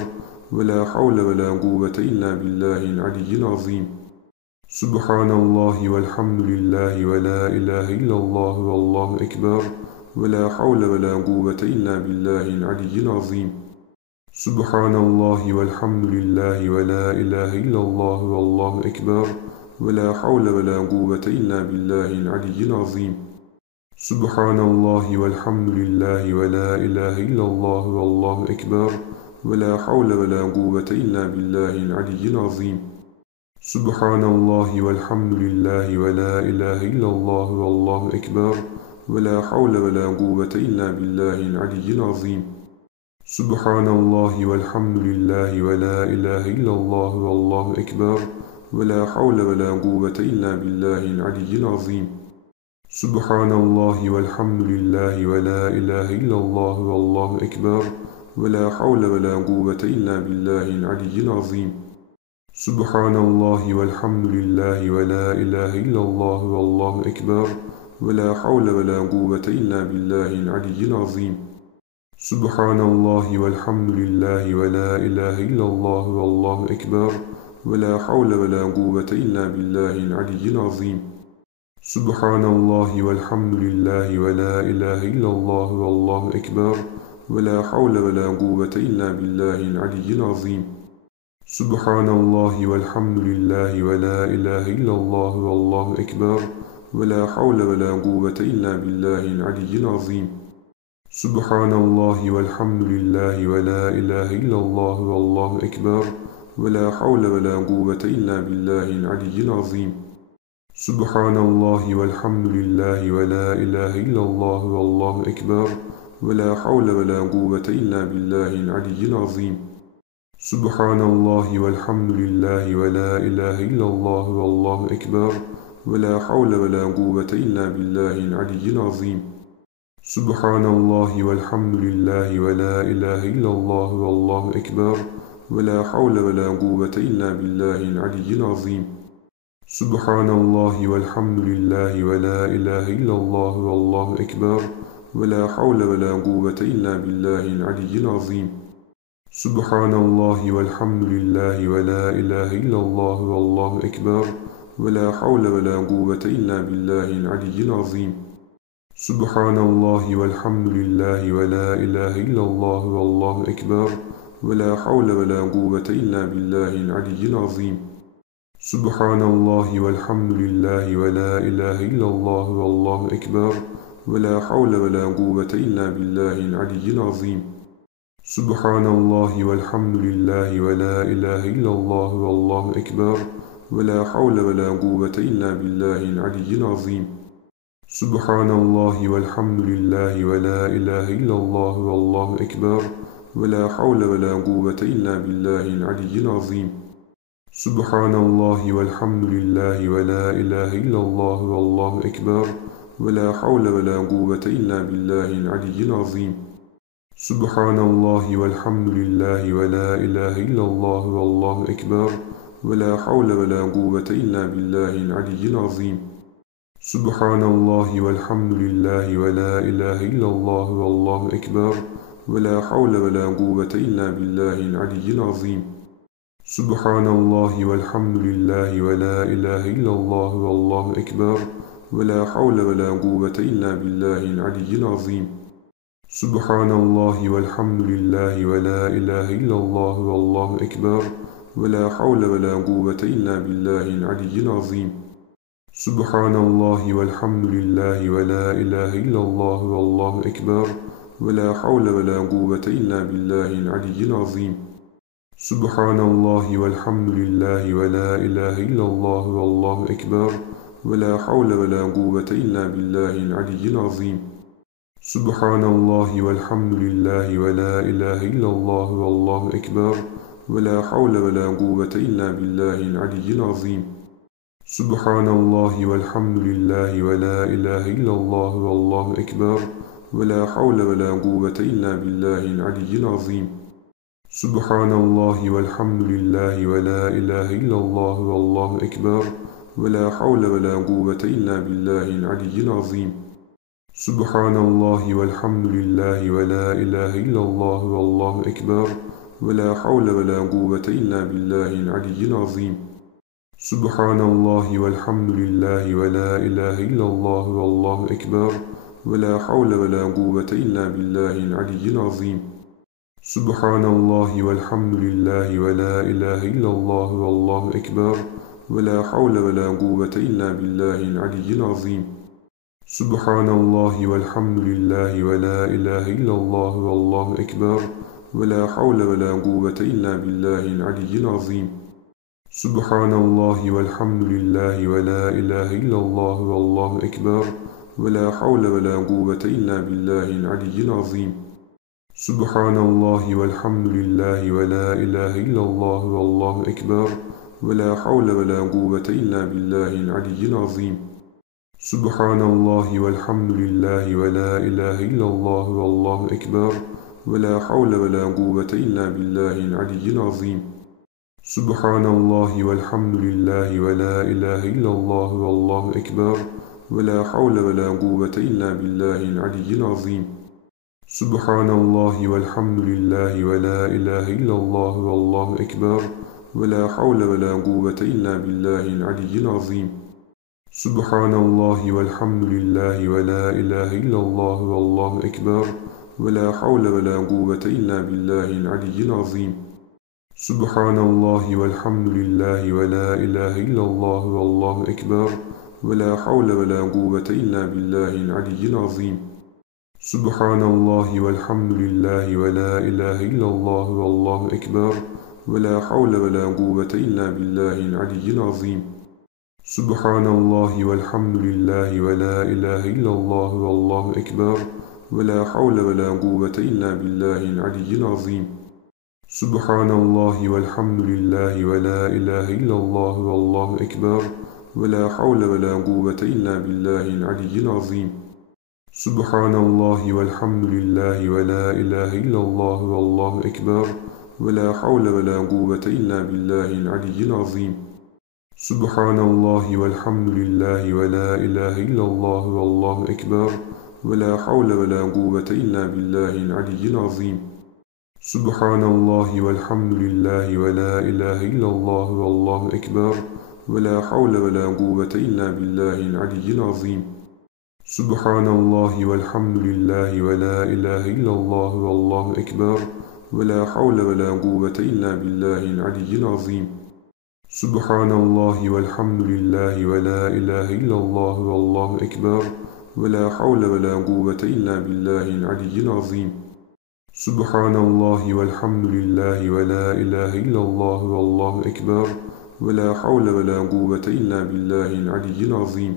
ولا حول ولا قوة إلا بالله العلي العظيم. سبحان الله والحمد لله ولا إله إلا الله والله أكبر ولا حول ولا قوة إلا بالله العلي العظيم. سبحان الله والحمد لله ولا إله إلا الله والله أكبر ولا حول ولا قوة إلا بالله العلي العظيم. سبحان الله والحمد لله ولا إله إلا الله والله أكبر ولا حول ولا قوة إلا بالله العلي العظيم. سبحان الله والحمد لله ولا إله إلا الله والله أكبر ولا حول ولا قوة إلا بالله العلي العظيم. سبحان الله والحمد لله ولا إله إلا الله والله أكبر ولا حول ولا قوة إلا بالله العلي العظيم. سبحان الله والحمد لله ولا إله إلا الله والله أكبر ولا حول ولا قوة إلا بالله العلي العظيم. سبحان الله والحمد لله ولا إله إلا الله والله أكبر ولا حول ولا قوة إلا بالله العلي العظيم. سبحان الله والحمد لله ولا إله إلا الله والله أكبر ولا حول ولا قوة إلا بالله العلي العظيم. سبحان الله والحمد لله ولا إله إلا الله والله أكبر ولا حول ولا قوة إلا بالله العلي العظيم. سبحان الله والحمد لله ولا إله إلا الله والله أكبر ولا حول ولا قوة إلا بالله العلي العظيم. سبحان الله والحمد لله ولا إله إلا الله والله أكبر ولا حول ولا قوة إلا بالله العلي العظيم. سبحان الله والحمد لله ولا إله إلا الله والله أكبر ولا حول ولا قوة إلا بالله العلي العظيم. سبحان الله والحمد لله ولا إله إلا الله والله أكبر ولا حول ولا قوة إلا بالله العلي العظيم. سبحان الله والحمد لله ولا إله إلا الله والله أكبر ولا حول ولا قوة إلا بالله العلي العظيم. سبحان الله والحمد لله ولا إله إلا الله والله أكبر ولا حول ولا قوة إلا بالله العلي العظيم. سبحان الله والحمد لله ولا إله إلا الله والله أكبر ولا حول ولا قوة إلا بالله العلي العظيم. سبحان الله والحمد لله ولا إله إلا الله والله أكبر ولا حول ولا قوة إلا بالله العلي العظيم. سبحان الله والحمد لله ولا إله إلا الله والله أكبر ولا حول ولا قوة إلا بالله العلي العظيم. سبحان الله والحمد لله ولا إله إلا الله والله أكبر ولا حول ولا قوة إلا بالله العلي العظيم. سبحان الله والحمد لله ولا إله إلا الله والله أكبر ولا حول ولا قوة إلا بالله العلي العظيم. سبحان الله والحمد لله ولا إله إلا الله والله أكبر ولا حول ولا قوة إلا بالله العلي العظيم. سبحان الله والحمد لله ولا إله إلا الله والله أكبر ولا حول ولا قوة إلا بالله العلي العظيم. سبحان الله والحمد لله ولا إله إلا الله والله أكبر ولا حول ولا قوة إلا بالله العلي العظيم. سبحان الله والحمد لله ولا إله إلا الله والله أكبر ولا حول ولا قوة إلا بالله العلي العظيم. سبحان الله والحمد لله ولا إله إلا الله والله أكبر ولا حول ولا قوة إلا بالله العلي العظيم. سبحان الله والحمد لله ولا إله إلا الله والله أكبر ولا حول ولا قوة إلا بالله العلي العظيم. سبحان الله والحمد لله ولا إله إلا الله والله أكبر ولا حول ولا قوة إلا بالله العلي العظيم. سبحان الله والحمد لله ولا إله إلا الله والله أكبر ولا حول ولا قوة إلا بالله العلي العظيم. سبحان الله والحمد لله ولا إله إلا الله والله أكبر ولا حول ولا قوة إلا بالله العلي العظيم. سبحان الله والحمد لله ولا إله إلا الله والله أكبر ولا حول ولا قوة إلا بالله العلي العظيم. سبحان الله والحمد لله ولا إله إلا الله والله أكبر ولا حول ولا قوة إلا بالله العلي العظيم. سبحان الله والحمد لله ولا إله إلا الله والله أكبر ولا حول ولا قوة إلا بالله العلي العظيم. سبحان الله والحمد لله ولا إله إلا الله والله أكبر ولا حول ولا قوة إلا بالله العلي العظيم. سبحان الله والحمد لله ولا إله إلا الله والله أكبر ولا حول ولا قوة إلا بالله العلي العظيم. سبحان الله والحمد لله ولا إله إلا الله والله أكبر ولا حول ولا قوة إلا بالله العلي العظيم. سبحان الله والحمد لله ولا إله إلا الله والله أكبر ولا حول ولا قوة إلا بالله العلي العظيم. سبحان الله والحمد لله ولا إله إلا الله والله أكبر ولا حول ولا قوة إلا بالله العلي العظيم. سبحان الله والحمد لله ولا إله إلا الله والله أكبر ولا حول ولا قوة إلا بالله العلي العظيم. سبحان الله والحمد لله ولا إله إلا الله والله أكبر ولا حول ولا قوة إلا بالله العلي العظيم. سبحان الله والحمد لله ولا إله إلا الله والله أكبر ولا حول ولا قوة إلا بالله العلي العظيم. سبحان الله والحمد لله ولا إله إلا الله والله أكبر ولا حول ولا قوة إلا بالله العلي العظيم. سبحان الله والحمد لله ولا إله إلا الله والله أكبر ولا حول ولا قوة إلا بالله العلي العظيم. سبحان الله والحمد لله ولا إله إلا الله والله أكبر ولا حول ولا قوة إلا بالله العلي العظيم. سبحان الله والحمد لله ولا إله إلا الله والله أكبر ولا حول ولا قوة إلا بالله العلي العظيم. سبحان الله والحمد لله ولا إله إلا الله والله أكبر ولا حول ولا قوة إلا بالله العلي العظيم. سبحان الله والحمد لله ولا إله إلا الله والله أكبر ولا حول ولا قوة إلا بالله العلي العظيم. سبحان الله والحمد لله ولا إله إلا الله والله أكبر ولا حول ولا قوة إلا بالله العلي العظيم. سبحان الله والحمد لله ولا إله إلا الله والله أكبر ولا حول ولا قوة إلا بالله العلي العظيم. سبحان الله والحمد لله ولا إله إلا الله والله أكبر ولا حول ولا قوة إلا بالله العلي العظيم. سبحان الله والحمد لله ولا إله إلا الله والله أكبر ولا حول ولا قوة إلا بالله العلي العظيم.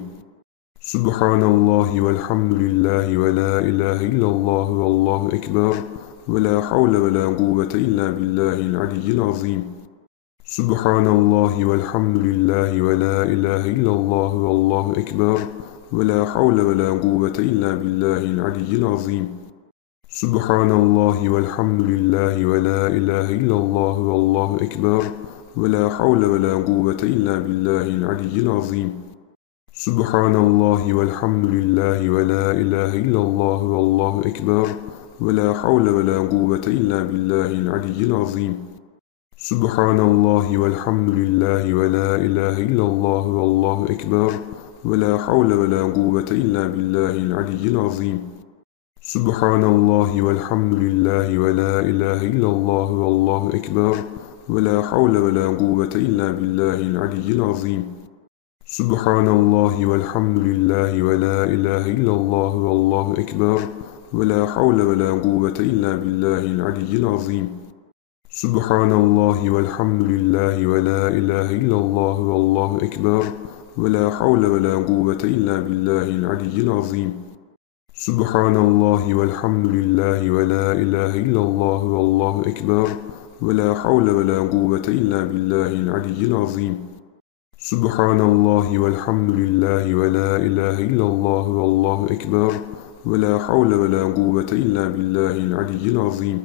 سبحان الله والحمد لله ولا إله إلا الله والله أكبر ولا حول ولا قوة إلا بالله العلي العظيم. سبحان الله والحمد لله ولا إله إلا الله والله أكبر ولا حول ولا قوة إلا بالله العلي العظيم. سبحان الله والحمد لله ولا إله إلا الله والله أكبر ولا حول ولا قوة إلا بالله العلي العظيم. سبحان الله والحمد لله ولا إله إلا الله والله أكبر ولا حول ولا قوة إلا بالله العلي العظيم. سبحان الله والحمد لله ولا إله إلا الله والله أكبر ولا حول ولا قوة إلا بالله العلي العظيم. سبحان الله والحمد لله ولا إله إلا الله والله أكبر ولا حول ولا قوة إلا بالله العلي العظيم. سبحان الله والحمد لله ولا إله إلا الله والله أكبر ولا حول ولا قوة إلا بالله العلي العظيم. سبحان الله والحمد لله ولا إله إلا الله والله أكبر ولا حول ولا قوة إلا بالله العلي العظيم. سبحان الله والحمد لله ولا إله إلا الله والله أكبر ولا حول ولا قوة إلا بالله العلي العظيم. سبحان الله والحمد لله ولا إله إلا الله والله أكبر ولا حول ولا قوة إلا بالله العلي العظيم.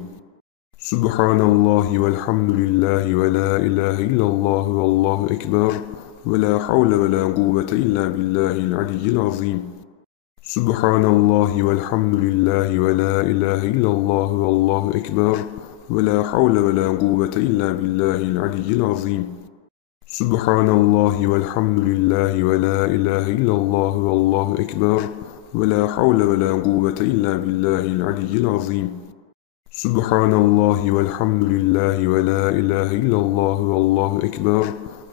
سبحان الله والحمد لله ولا إله إلا الله والله أكبر ولا حول ولا قوة إلا بالله العلي العظيم. سبحان الله والحمد لله ولا إله إلا الله والله أكبر ولا حول ولا قوة إلا بالله العلي العظيم. سبحان الله والحمد لله ولا إله إلا الله والله أكبر ولا حول ولا قوة إلا بالله العلي العظيم. سبحان الله والحمد لله ولا إله إلا الله والله أكبر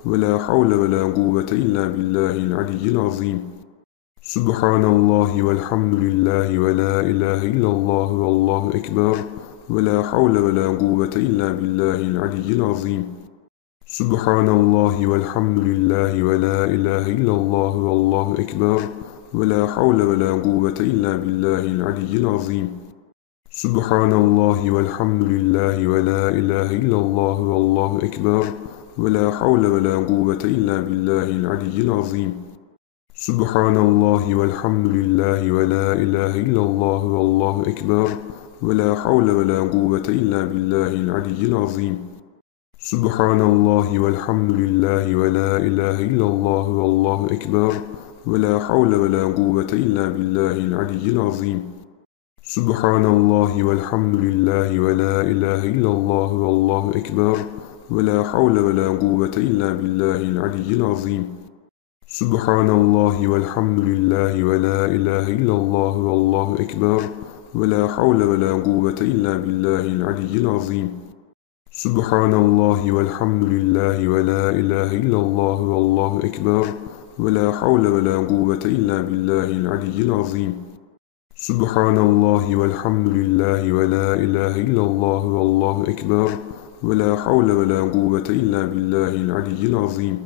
ولا حول ولا قوة إلا بالله العلي العظيم. سبحان الله والحمد لله ولا إله إلا الله والله أكبر ولا حول ولا قوة إلا بالله العلي العظيم. سبحان الله والحمد لله ولا إله إلا الله والله أكبر ولا حول ولا قوة إلا بالله العلي العظيم. سبحان الله والحمد لله ولا إله إلا الله والله أكبر ولا حول ولا قوة إلا بالله العلي العظيم. سبحان الله والحمد لله ولا إله إلا الله والله أكبر ولا حول ولا قوة إلا بالله العلي العظيم. سبحان الله والحمد لله ولا إله إلا الله والله أكبر ولا حول ولا قوة إلا بالله العلي العظيم. سبحان الله والحمد لله ولا إله إلا الله والله أكبر ولا حول ولا قوة إلا بالله العلي العظيم. سبحان الله والحمد لله ولا إله إلا الله والله أكبر ولا حول ولا قوة إلا بالله العلي العظيم. سبحان الله والحمد لله ولا إله إلا الله والله أكبر ولا حول ولا قوة إلا بالله العلي العظيم. سبحان الله والحمد لله ولا إله إلا الله والله أكبر ولا حول ولا قوة إلا بالله العلي العظيم.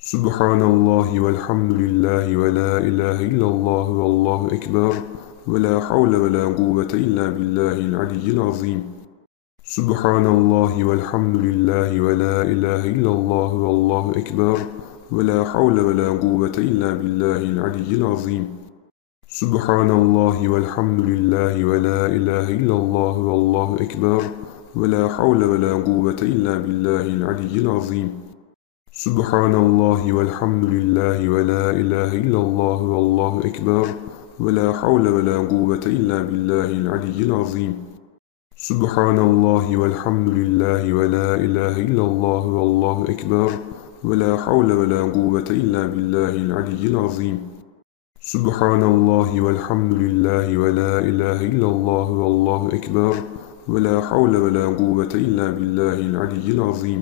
سبحان الله والحمد لله ولا إله إلا الله والله أكبر ولا حول ولا قوة إلا بالله العلي العظيم. سبحان الله والحمد لله ولا إله إلا الله والله أكبر ولا حول ولا قوة إلا بالله العلي العظيم. سبحان الله والحمد لله ولا إله إلا الله والله أكبر ولا حول ولا قوة إلا بالله العلي العظيم. سبحان الله والحمد لله ولا إله إلا الله والله أكبر ولا حول ولا قوة إلا بالله العلي العظيم. سبحان الله والحمد لله ولا إله إلا الله والله أكبر ولا حول ولا قوة إلا بالله العلي العظيم. سبحان الله والحمد لله ولا إله إلا الله والله أكبر ولا حول ولا قوة إلا بالله العلي العظيم.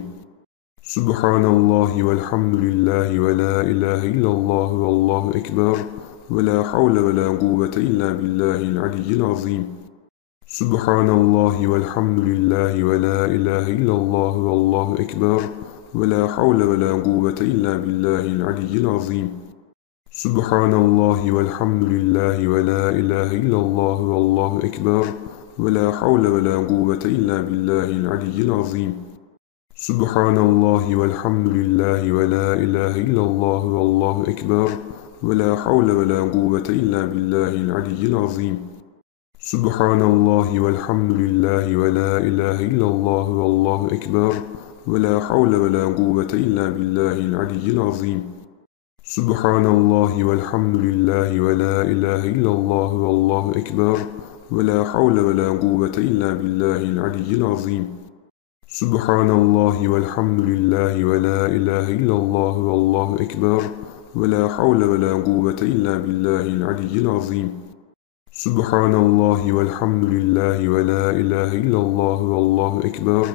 سبحان الله والحمد لله ولا إله إلا الله والله أكبر ولا حول ولا قوة إلا بالله العلي العظيم. سبحان الله والحمد لله ولا إله إلا الله والله أكبر ولا حول ولا قوة إلا بالله العلي العظيم. سبحان الله والحمد لله ولا إله إلا الله والله أكبر ولا حول ولا قوة إلا بالله العلي العظيم. سبحان الله والحمد لله ولا إله إلا الله والله أكبر ولا حول ولا قوة إلا بالله العلي العظيم. سبحان الله والحمد لله ولا إله إلا الله والله أكبر ولا حول ولا قوة إلا بالله العلي العظيم. سبحان الله والحمد لله ولا إله إلا الله والله أكبر ولا حول ولا قوة إلا بالله العلي العظيم. سبحان الله والحمد لله ولا إله إلا الله والله أكبر ولا حول ولا قوة إلا بالله العلي العظيم. سبحان الله والحمد لله ولا إله إلا الله والله أكبر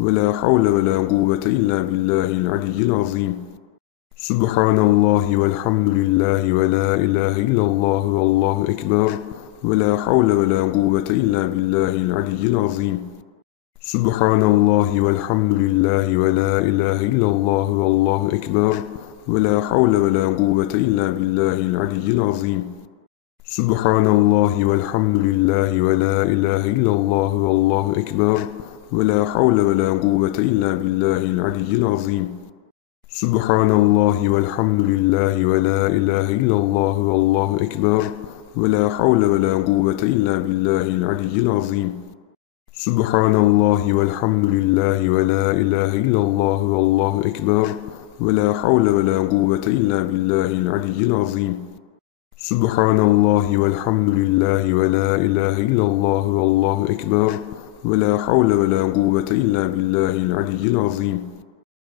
ولا حول ولا قوة إلا بالله العلي العظيم. سبحان الله والحمد لله ولا إله إلا الله والله أكبر ولا حول ولا قوة إلا بالله العلي العظيم. سبحان الله والحمد لله ولا إله إلا الله والله أكبر ولا حول ولا قوة إلا بالله العلي العظيم. سبحان الله والحمد لله ولا إله إلا الله والله أكبر ولا حول ولا قوة إلا بالله العلي العظيم. سبحان الله والحمد لله ولا إله إلا الله والله أكبر ولا حول ولا قوة إلا بالله العلي العظيم. سبحان الله والحمد لله ولا إله إلا الله والله أكبر ولا حول ولا قوة إلا بالله العلي العظيم. سبحان الله والحمد لله ولا إله إلا الله والله أكبر ولا حول ولا قوة إلا بالله العلي العظيم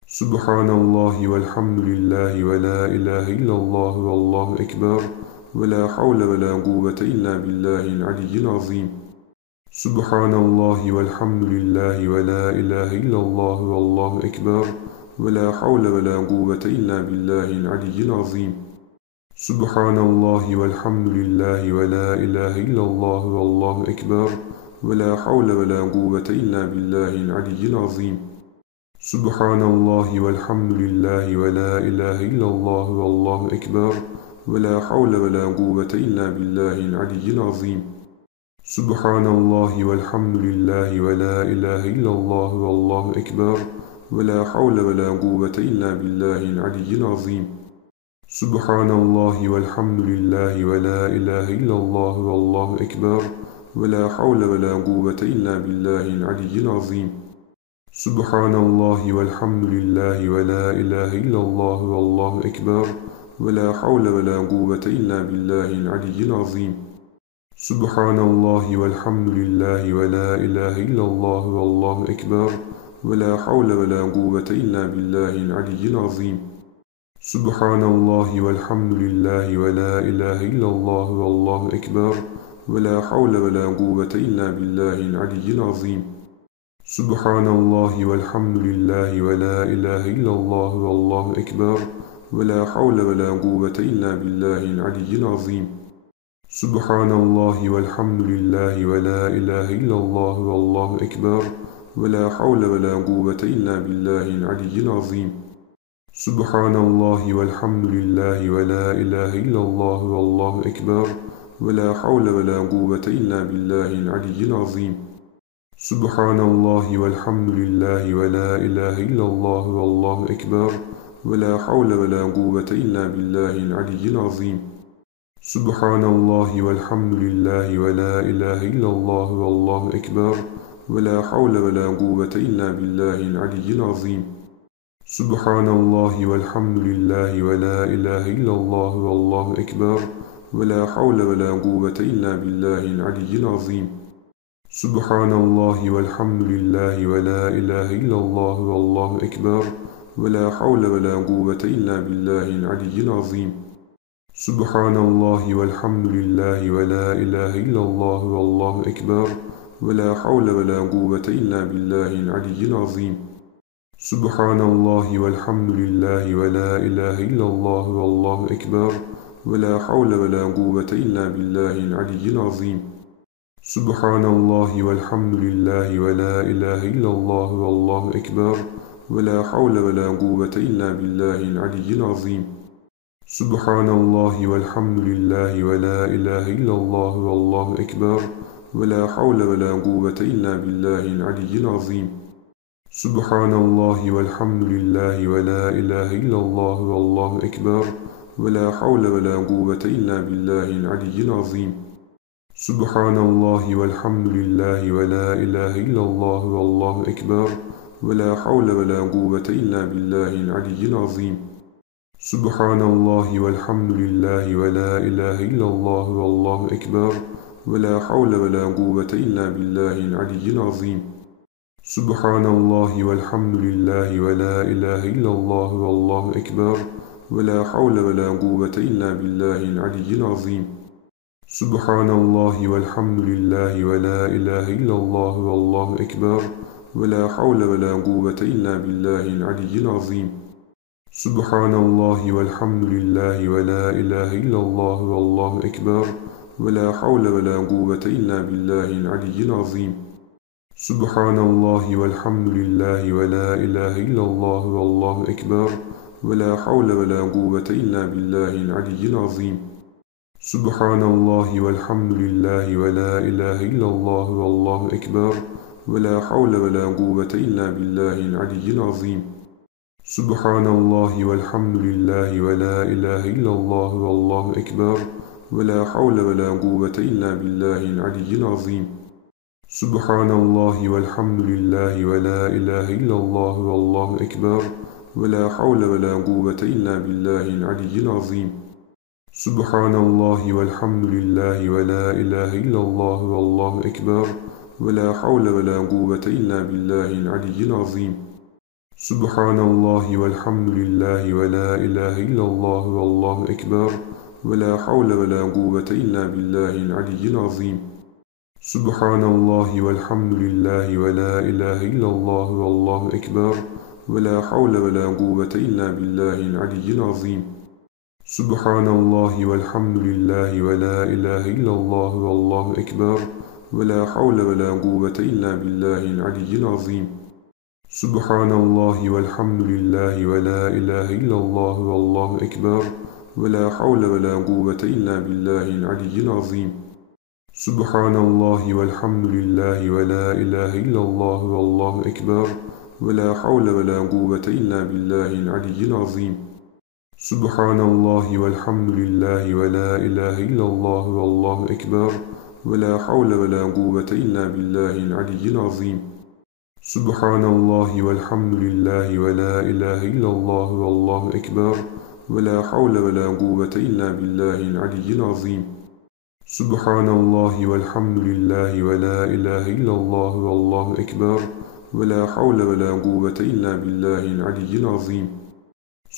سبحان الله والحمد لله ولا إله إلا الله والله أكبر ولا حول ولا قوة إلا بالله العلي العظيم سبحان الله والحمد لله ولا إله إلا الله والله أكبر ولا حول ولا قوة إلا بالله العلي العظيم سبحان الله والحمد لله ولا إله إلا الله والله أكبر ولا حول ولا قوة إلا بالله العلي العظيم سبحان الله والحمد لله ولا إله إلا الله والله أكبر ولا حول ولا قوة إلا بالله العلي العظيم سبحان الله والحمد لله ولا إله إلا الله والله أكبر ولا حول ولا قوة إلا بالله العلي العظيم سبحان الله والحمد لله ولا إله إلا الله والله أكبر ولا حول ولا قوة إلا بالله العلي العظيم سبحان الله والحمد لله ولا إله إلا الله والله أكبر ولا حول ولا قوة إلا بالله العلي العظيم سبحان الله والحمد لله ولا إله إلا الله والله أكبر ولا حول ولا قوة إلا بالله العلي العظيم سبحان الله والحمد لله ولا إله إلا الله والله أكبر ولا حول ولا قوة إلا بالله العلي العظيم سبحان الله والحمد لله ولا إله إلا الله والله أكبر ولا حول ولا قوة إلا بالله العلي العظيم سبحان الله والحمد لله ولا إله إلا الله والله أكبر ولا حول ولا قوة إلا بالله العلي العظيم سبحان الله والحمد لله ولا إله إلا الله والله أكبر ولا حول ولا قوة إلا بالله العلي العظيم سبحان الله والحمد لله ولا إله إلا الله والله أكبر ولا حول ولا قوة إلا بالله العلي العظيم سبحان الله والحمد لله ولا إله إلا الله والله أكبر ولا حول ولا قوة إلا بالله العلي العظيم سبحان الله والحمد لله ولا إله إلا الله والله أكبر ولا حول ولا قوة إلا بالله العلي العظيم سبحان الله والحمد لله ولا إله إلا الله والله أكبر ولا حول ولا قوة إلا بالله العلي العظيم سبحان الله والحمد لله ولا إله إلا الله والله أكبر ولا حول ولا قوة إلا بالله العلي العظيم سبحان الله والحمد لله ولا إله إلا الله والله أكبر ولا حول ولا قوة إلا بالله العلي العظيم سبحان الله والحمد لله ولا إله إلا الله والله أكبر ولا حول ولا قوة إلا بالله العلي العظيم سبحان الله والحمد لله ولا إله إلا الله والله أكبر ولا حول ولا قوة إلا بالله العلي العظيم سبحان الله والحمد لله ولا إله إلا الله والله أكبر ولا حول ولا قوة إلا بالله العلي العظيم سبحان الله والحمد لله ولا إله إلا الله والله أكبر ولا حول ولا قوة إلا بالله العلي العظيم سبحان الله والحمد لله ولا إله إلا الله والله أكبر ولا حول ولا قوة إلا بالله العلي العظيم سبحان الله والحمد لله ولا إله إلا الله والله أكبر ولا حول ولا قوة إلا بالله العلي العظيم سبحان الله والحمد لله ولا إله إلا الله والله أكبر ولا حول ولا قوة إلا بالله العلي العظيم سبحان الله والحمد لله ولا إله إلا الله والله أكبر ولا حول ولا قوة إلا بالله العلي العظيم سبحان الله والحمد لله ولا إله إلا الله والله أكبر ولا حول ولا قوة إلا بالله العلي العظيم سبحان الله والحمد لله ولا إله إلا الله والله أكبر ولا حول ولا قوة إلا بالله العلي العظيم سبحان الله والحمد لله ولا إله إلا الله والله أكبر ولا حول ولا قوة إلا بالله العلي العظيم سبحان الله والحمد لله ولا إله إلا الله والله أكبر ولا حول ولا قوة إلا بالله العلي العظيم سبحان الله والحمد لله ولا إله إلا الله والله أكبر ولا حول ولا قوة إلا بالله العلي العظيم. سبحان الله والحمد لله ولا إله إلا الله والله أكبر ولا حول ولا قوة إلا بالله العلي العظيم. سبحان الله والحمد لله ولا إله إلا الله والله أكبر ولا حول ولا قوة إلا بالله العلي العظيم. سبحان الله والحمد لله ولا إله إلا الله والله أكبر ولا حول ولا قوة إلا بالله العلي العظيم. سبحان الله والحمد لله ولا إله إلا الله والله أكبر ولا حول ولا قوة إلا بالله العلي العظيم. سبحان الله والحمد لله ولا إله إلا الله والله أكبر ولا حول ولا قوة إلا بالله العلي العظيم. سبحان الله والحمد لله ولا إله إلا الله والله أكبر ولا حول ولا قوة إلا بالله العلي العظيم. سبحان الله والحمد لله ولا إله إلا الله والله أكبر ولا حول ولا قوة إلا بالله العلي العظيم. سبحان الله والحمد لله ولا إله إلا الله والله أكبر ولا حول ولا قوة إلا بالله العلي العظيم.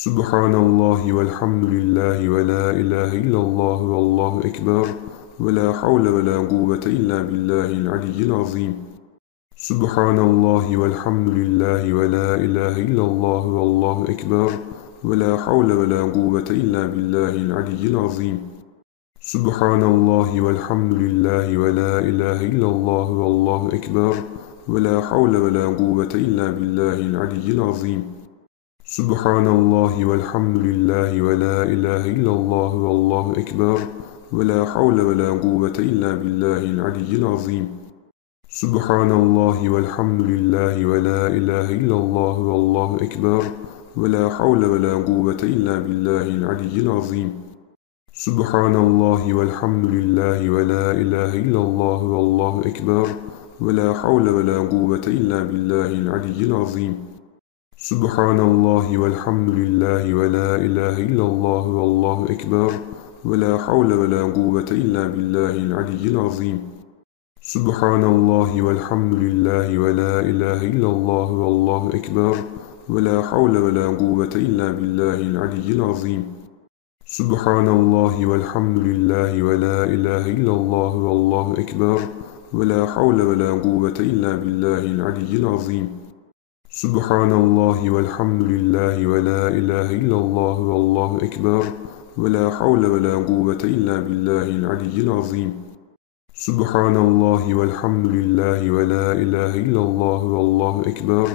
سبحان الله والحمد لله ولا إله إلا الله والله أكبر ولا حول ولا قوة إلا بالله العلي العظيم. سبحان الله والحمد لله ولا إله إلا الله والله أكبر ولا حول ولا قوة إلا بالله العلي العظيم. سبحان الله والحمد لله ولا إله إلا الله والله أكبر ولا حول ولا قوة إلا بالله العلي العظيم. سبحان الله والحمد لله ولا إله إلا الله والله أكبر ولا حول ولا قوة إلا بالله العلي العظيم. سبحان الله والحمد لله ولا إله إلا الله والله أكبر ولا حول ولا قوة إلا بالله العلي العظيم. سبحان الله والحمد لله ولا إله إلا الله والله أكبر ولا حول ولا قوة إلا بالله العلي العظيم. سبحان الله والحمد لله ولا إله إلا الله والله أكبر ولا حول ولا قوة إلا بالله العلي العظيم. سبحان الله والحمد لله ولا إله إلا الله والله أكبر ولا حول ولا قوة إلا بالله العلي العظيم. سبحان الله والحمد لله ولا إله إلا الله والله أكبر ولا حول ولا قوة إلا بالله العلي العظيم. سبحان الله والحمد لله ولا إله إلا الله والله أكبر ولا حول ولا قوة إلا بالله العلي العظيم. سبحان الله والحمد لله ولا إله إلا الله والله أكبر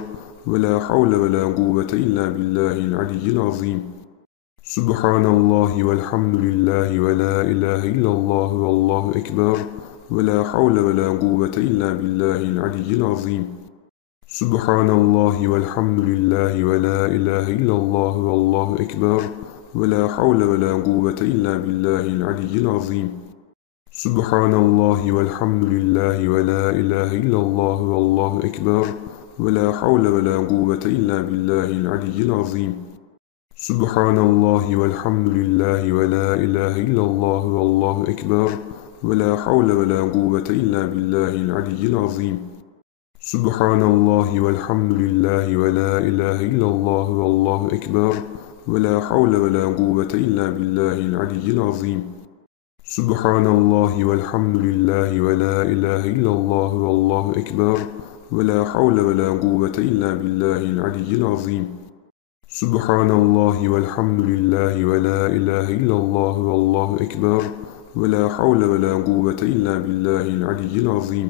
ولا حول ولا قوة إلا بالله العلي العظيم. سبحان الله والحمد لله ولا إله إلا الله والله أكبر ولا حول ولا قوة إلا بالله العلي العظيم. سبحان الله والحمد لله ولا إله إلا الله والله أكبر ولا حول ولا قوة إلا بالله العلي العظيم. سبحان الله والحمد لله ولا إله إلا الله والله أكبر ولا حول ولا قوة إلا بالله العلي العظيم. سبحان الله والحمد لله ولا إله إلا الله والله أكبر ولا حول ولا قوة إلا بالله العلي العظيم. سبحان الله والحمد لله ولا إله إلا الله والله أكبر ولا حول ولا قوة إلا بالله العلي العظيم. سبحان الله والحمد لله ولا إله إلا الله والله أكبر ولا حول ولا قوة إلا بالله العلي العظيم. سبحان الله والحمد لله ولا إله إلا الله والله أكبر ولا حول ولا قوة إلا بالله العلي العظيم.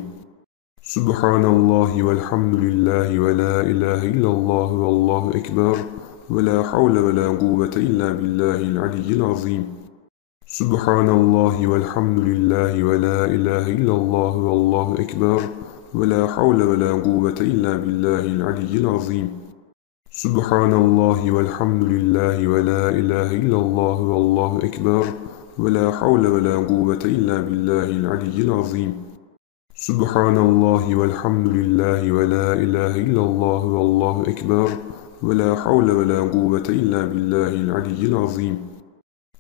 سبحان الله والحمد لله ولا إله إلا الله والله أكبر ولا حول ولا قوة إلا بالله العلي العظيم. سبحان الله والحمد لله ولا إله إلا الله والله أكبر ولا حول ولا قوة إلا بالله العلي العظيم. سبحان الله والحمد لله ولا إله إلا الله والله أكبر ولا حول ولا قوة إلا بالله العلي العظيم. سبحان الله والحمد لله ولا إله إلا الله والله أكبر ولا حول ولا قوة إلا بالله العلي العظيم.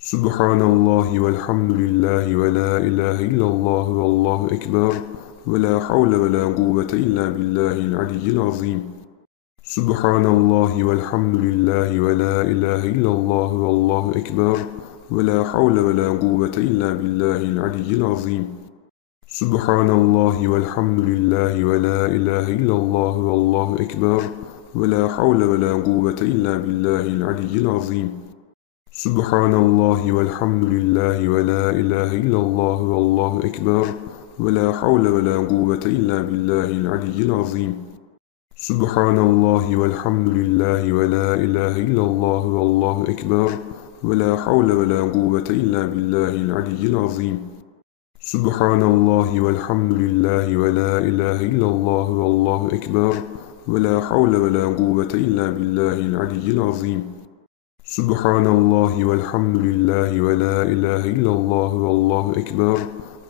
سبحان الله والحمد لله ولا إله إلا الله والله أكبر ولا حول ولا قوة إلا بالله العلي العظيم. سبحان الله والحمد لله ولا إله إلا الله والله أكبر ولا حول ولا قوة إلا بالله العلي العظيم. سبحان الله والحمد لله ولا إله إلا الله والله أكبر ولا حول ولا قوة إلا بالله العلي العظيم. سبحان الله والحمد لله ولا إله إلا الله والله أكبر ولا حول ولا قوة إلا بالله العلي العظيم. سبحان الله والحمد لله ولا إله إلا الله والله أكبر ولا حول ولا قوة إلا بالله العلي العظيم. سبحان الله والحمد لله ولا إله إلا الله والله أكبر ولا حول ولا قوة إلا بالله العلي العظيم. سبحان الله والحمد لله ولا إله إلا الله والله أكبر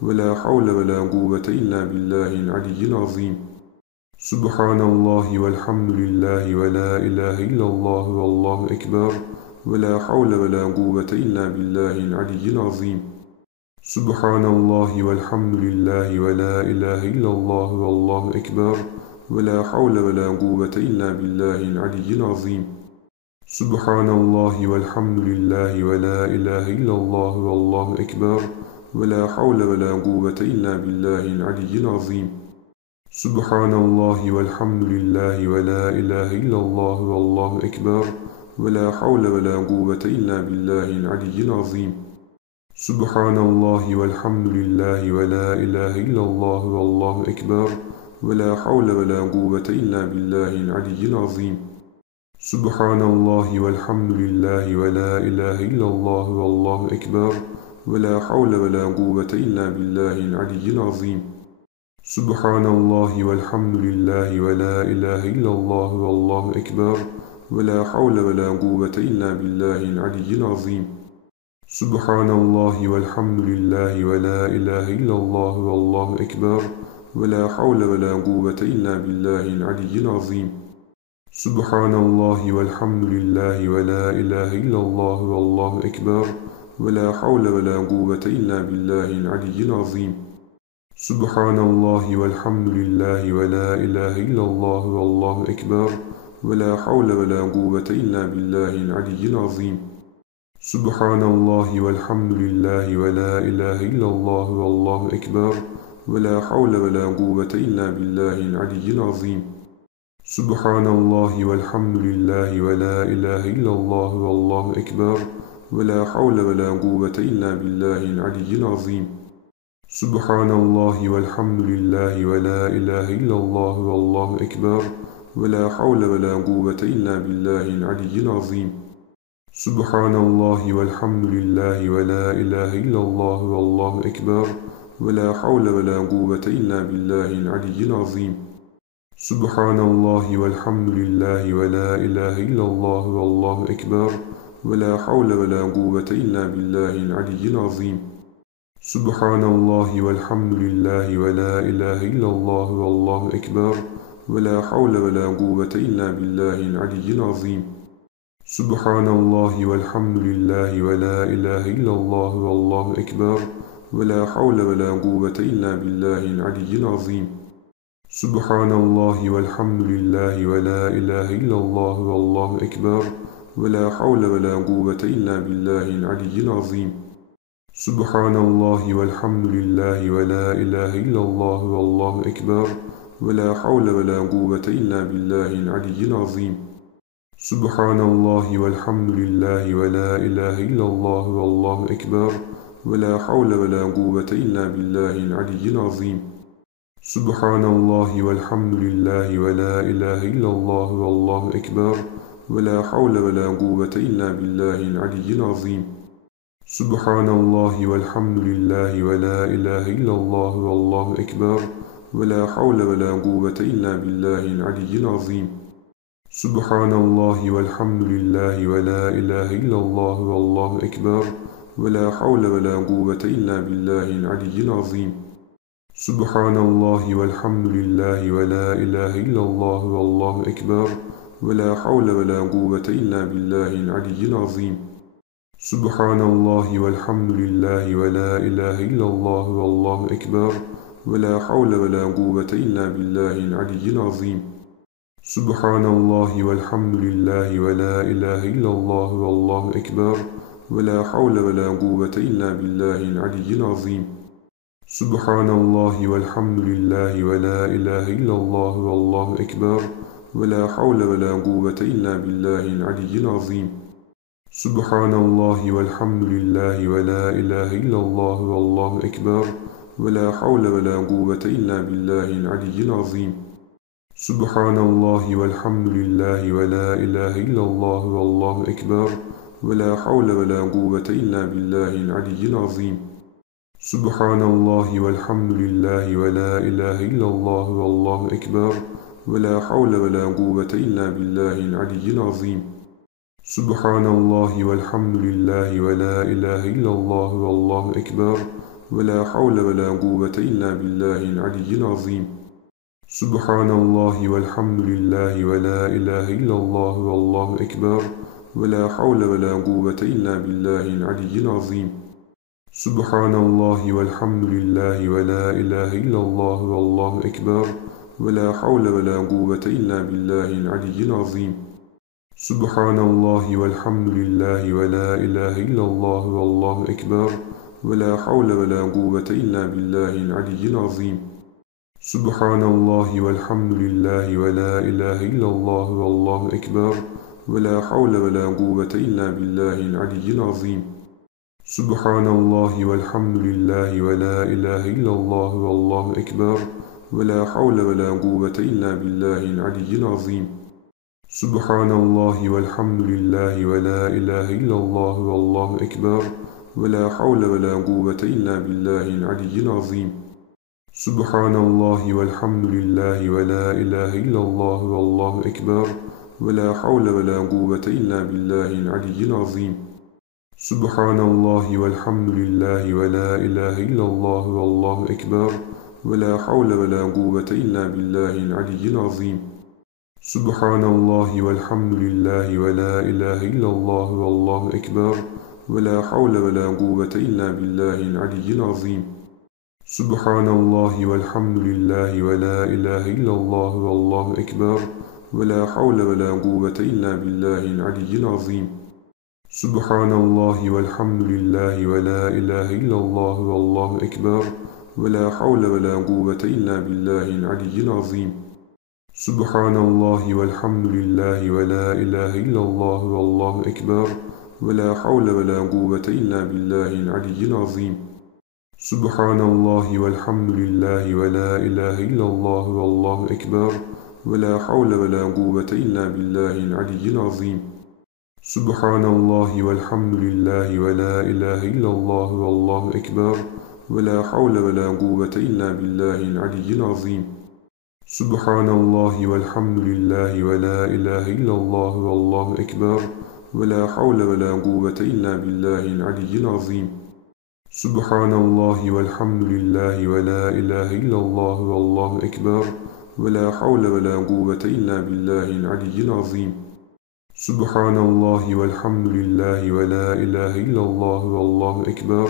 ولا حول ولا قوة إلا بالله العلي العظيم. سبحان الله والحمد لله ولا إله إلا الله والله أكبر ولا حول ولا قوة إلا بالله العلي العظيم. سبحان الله والحمد لله ولا إله إلا الله والله أكبر ولا حول ولا قوة إلا بالله العلي العظيم. سبحان الله والحمد لله ولا إله إلا الله والله أكبر ولا حول ولا قوة إلا بالله العلي العظيم. سبحان الله والحمد لله ولا إله إلا الله والله أكبر ولا حول ولا قوة إلا بالله العلي العظيم. سبحان الله والحمد لله ولا إله إلا الله والله أكبر ولا حول ولا قوة إلا بالله العلي العظيم. سبحان الله والحمد لله ولا إله إلا الله والله أكبر ولا حول ولا قوة إلا بالله العلي العظيم. سبحان الله والحمد لله ولا إله إلا الله والله أكبر ولا حول ولا قوة إلا بالله العلي العظيم. سبحان الله والحمد لله ولا إله إلا الله والله أكبر ولا حول ولا قوة إلا بالله العلي العظيم. سبحان الله والحمد لله ولا إله إلا الله والله أكبر ولا حول ولا قوة إلا بالله العلي العظيم. سبحان الله والحمد لله ولا إله إلا الله والله أكبر ولا حول ولا قوة إلا بالله العلي العظيم. سبحان الله والحمد لله ولا إله إلا الله والله أكبر ولا حول ولا قوة إلا بالله العلي العظيم. سبحان الله والحمد لله ولا إله إلا الله والله أكبر ولا حول ولا قوة إلا بالله العلي العظيم. سبحان الله والحمد لله ولا إله إلا الله والله أكبر ولا حول ولا قوة إلا بالله العلي العظيم. سبحان الله والحمد لله ولا إله إلا الله والله أكبر ولا حول ولا قوة إلا بالله العلي العظيم. سبحان الله والحمد لله ولا إله إلا الله والله أكبر ولا حول ولا قوة إلا بالله العلي العظيم. سبحان الله والحمد لله ولا إله إلا الله والله أكبر ولا حول ولا قوة إلا بالله العلي العظيم. سبحان الله والحمد لله ولا إله إلا الله والله أكبر ولا حول ولا قوة إلا بالله العلي العظيم. سبحان الله والحمد لله ولا إله إلا الله والله أكبر ولا حول ولا قوة إلا بالله العلي العظيم. سبحان الله والحمد لله ولا إله إلا الله والله أكبر ولا حول ولا قوة إلا بالله العلي العظيم. سبحان الله والحمد لله ولا إله إلا الله والله أكبر ولا حول ولا قوة إلا بالله العلي العظيم. سبحان الله والحمد لله ولا إله إلا الله والله أكبر ولا حول ولا قوة إلا بالله العلي العظيم. سبحان الله والحمد لله ولا إله إلا الله والله أكبر ولا حول ولا قوة إلا بالله العلي العظيم. سبحان الله والحمد لله ولا إله إلا الله والله أكبر ولا حول ولا قوة إلا بالله العلي العظيم. سبحان الله والحمد لله ولا إله إلا الله والله أكبر ولا حول ولا قوة إلا بالله العلي العظيم. سبحان الله والحمد لله ولا إله إلا الله والله أكبر ولا حول ولا قوة إلا بالله العلي العظيم. سبحان الله والحمد لله ولا إله إلا الله والله أكبر ولا حول ولا قوة إلا بالله العلي العظيم. سبحان الله والحمد لله ولا إله إلا الله والله أكبر ولا حول ولا قوة إلا بالله العلي العظيم. سبحان الله والحمد لله ولا إله إلا الله والله أكبر ولا حول ولا قوة إلا بالله العلي العظيم. سبحان الله والحمد لله ولا إله إلا الله والله أكبر ولا حول ولا قوة إلا بالله العلي العظيم. سبحان الله والحمد لله ولا إله إلا الله والله أكبر ولا حول ولا قوة إلا بالله العلي العظيم. سبحان الله والحمد لله ولا إله إلا الله والله أكبر ولا حول ولا قوة إلا بالله العلي العظيم. سبحان الله والحمد لله ولا إله إلا الله والله أكبر ولا حول ولا قوة إلا بالله العلي العظيم. سبحان الله والحمد لله ولا إله إلا الله والله أكبر ولا حول ولا قوة إلا بالله العلي العظيم. سبحان الله والحمد لله ولا إله إلا الله والله أكبر ولا حول ولا قوة إلا بالله العلي العظيم. سبحان الله والحمد لله ولا إله إلا الله والله أكبر ولا حول ولا قوة إلا بالله العلي العظيم. سبحان الله والحمد لله ولا إله إلا الله والله أكبر ولا حول ولا قوة إلا بالله العلي العظيم. سبحان الله والحمد لله ولا إله إلا الله والله أكبر ولا حول ولا قوة إلا بالله العلي العظيم. سبحان الله والحمد لله ولا إله إلا الله والله أكبر ولا حول ولا قوة إلا بالله العلي العظيم. سبحان الله والحمد لله ولا إله إلا الله والله أكبر ولا حول ولا قوة إلا بالله العلي العظيم. سبحان الله والحمد لله ولا إله إلا الله والله أكبر ولا حول ولا قوة إلا بالله العلي العظيم. سبحان الله والحمد لله ولا إله إلا الله والله أكبر ولا حول ولا قوة إلا بالله العلي العظيم. سبحان الله والحمد لله ولا إله إلا الله والله أكبر ولا حول ولا قوة إلا بالله العلي العظيم. سبحان الله والحمد لله ولا إله إلا الله والله أكبر ولا حول ولا قوة إلا بالله العلي العظيم. سبحان الله والحمد لله ولا إله إلا الله والله أكبر ولا حول ولا قوة إلا بالله العلي العظيم. سبحان الله والحمد لله ولا إله إلا الله والله أكبر ولا حول ولا قوة إلا بالله العلي العظيم. سبحان الله والحمد لله ولا إله إلا الله والله أكبر ولا حول ولا قوة إلا بالله العلي العظيم. سبحان الله والحمد لله ولا إله إلا الله والله أكبر ولا حول ولا قوة إلا بالله العلي العظيم. سبحان الله والحمد لله ولا إله إلا الله والله أكبر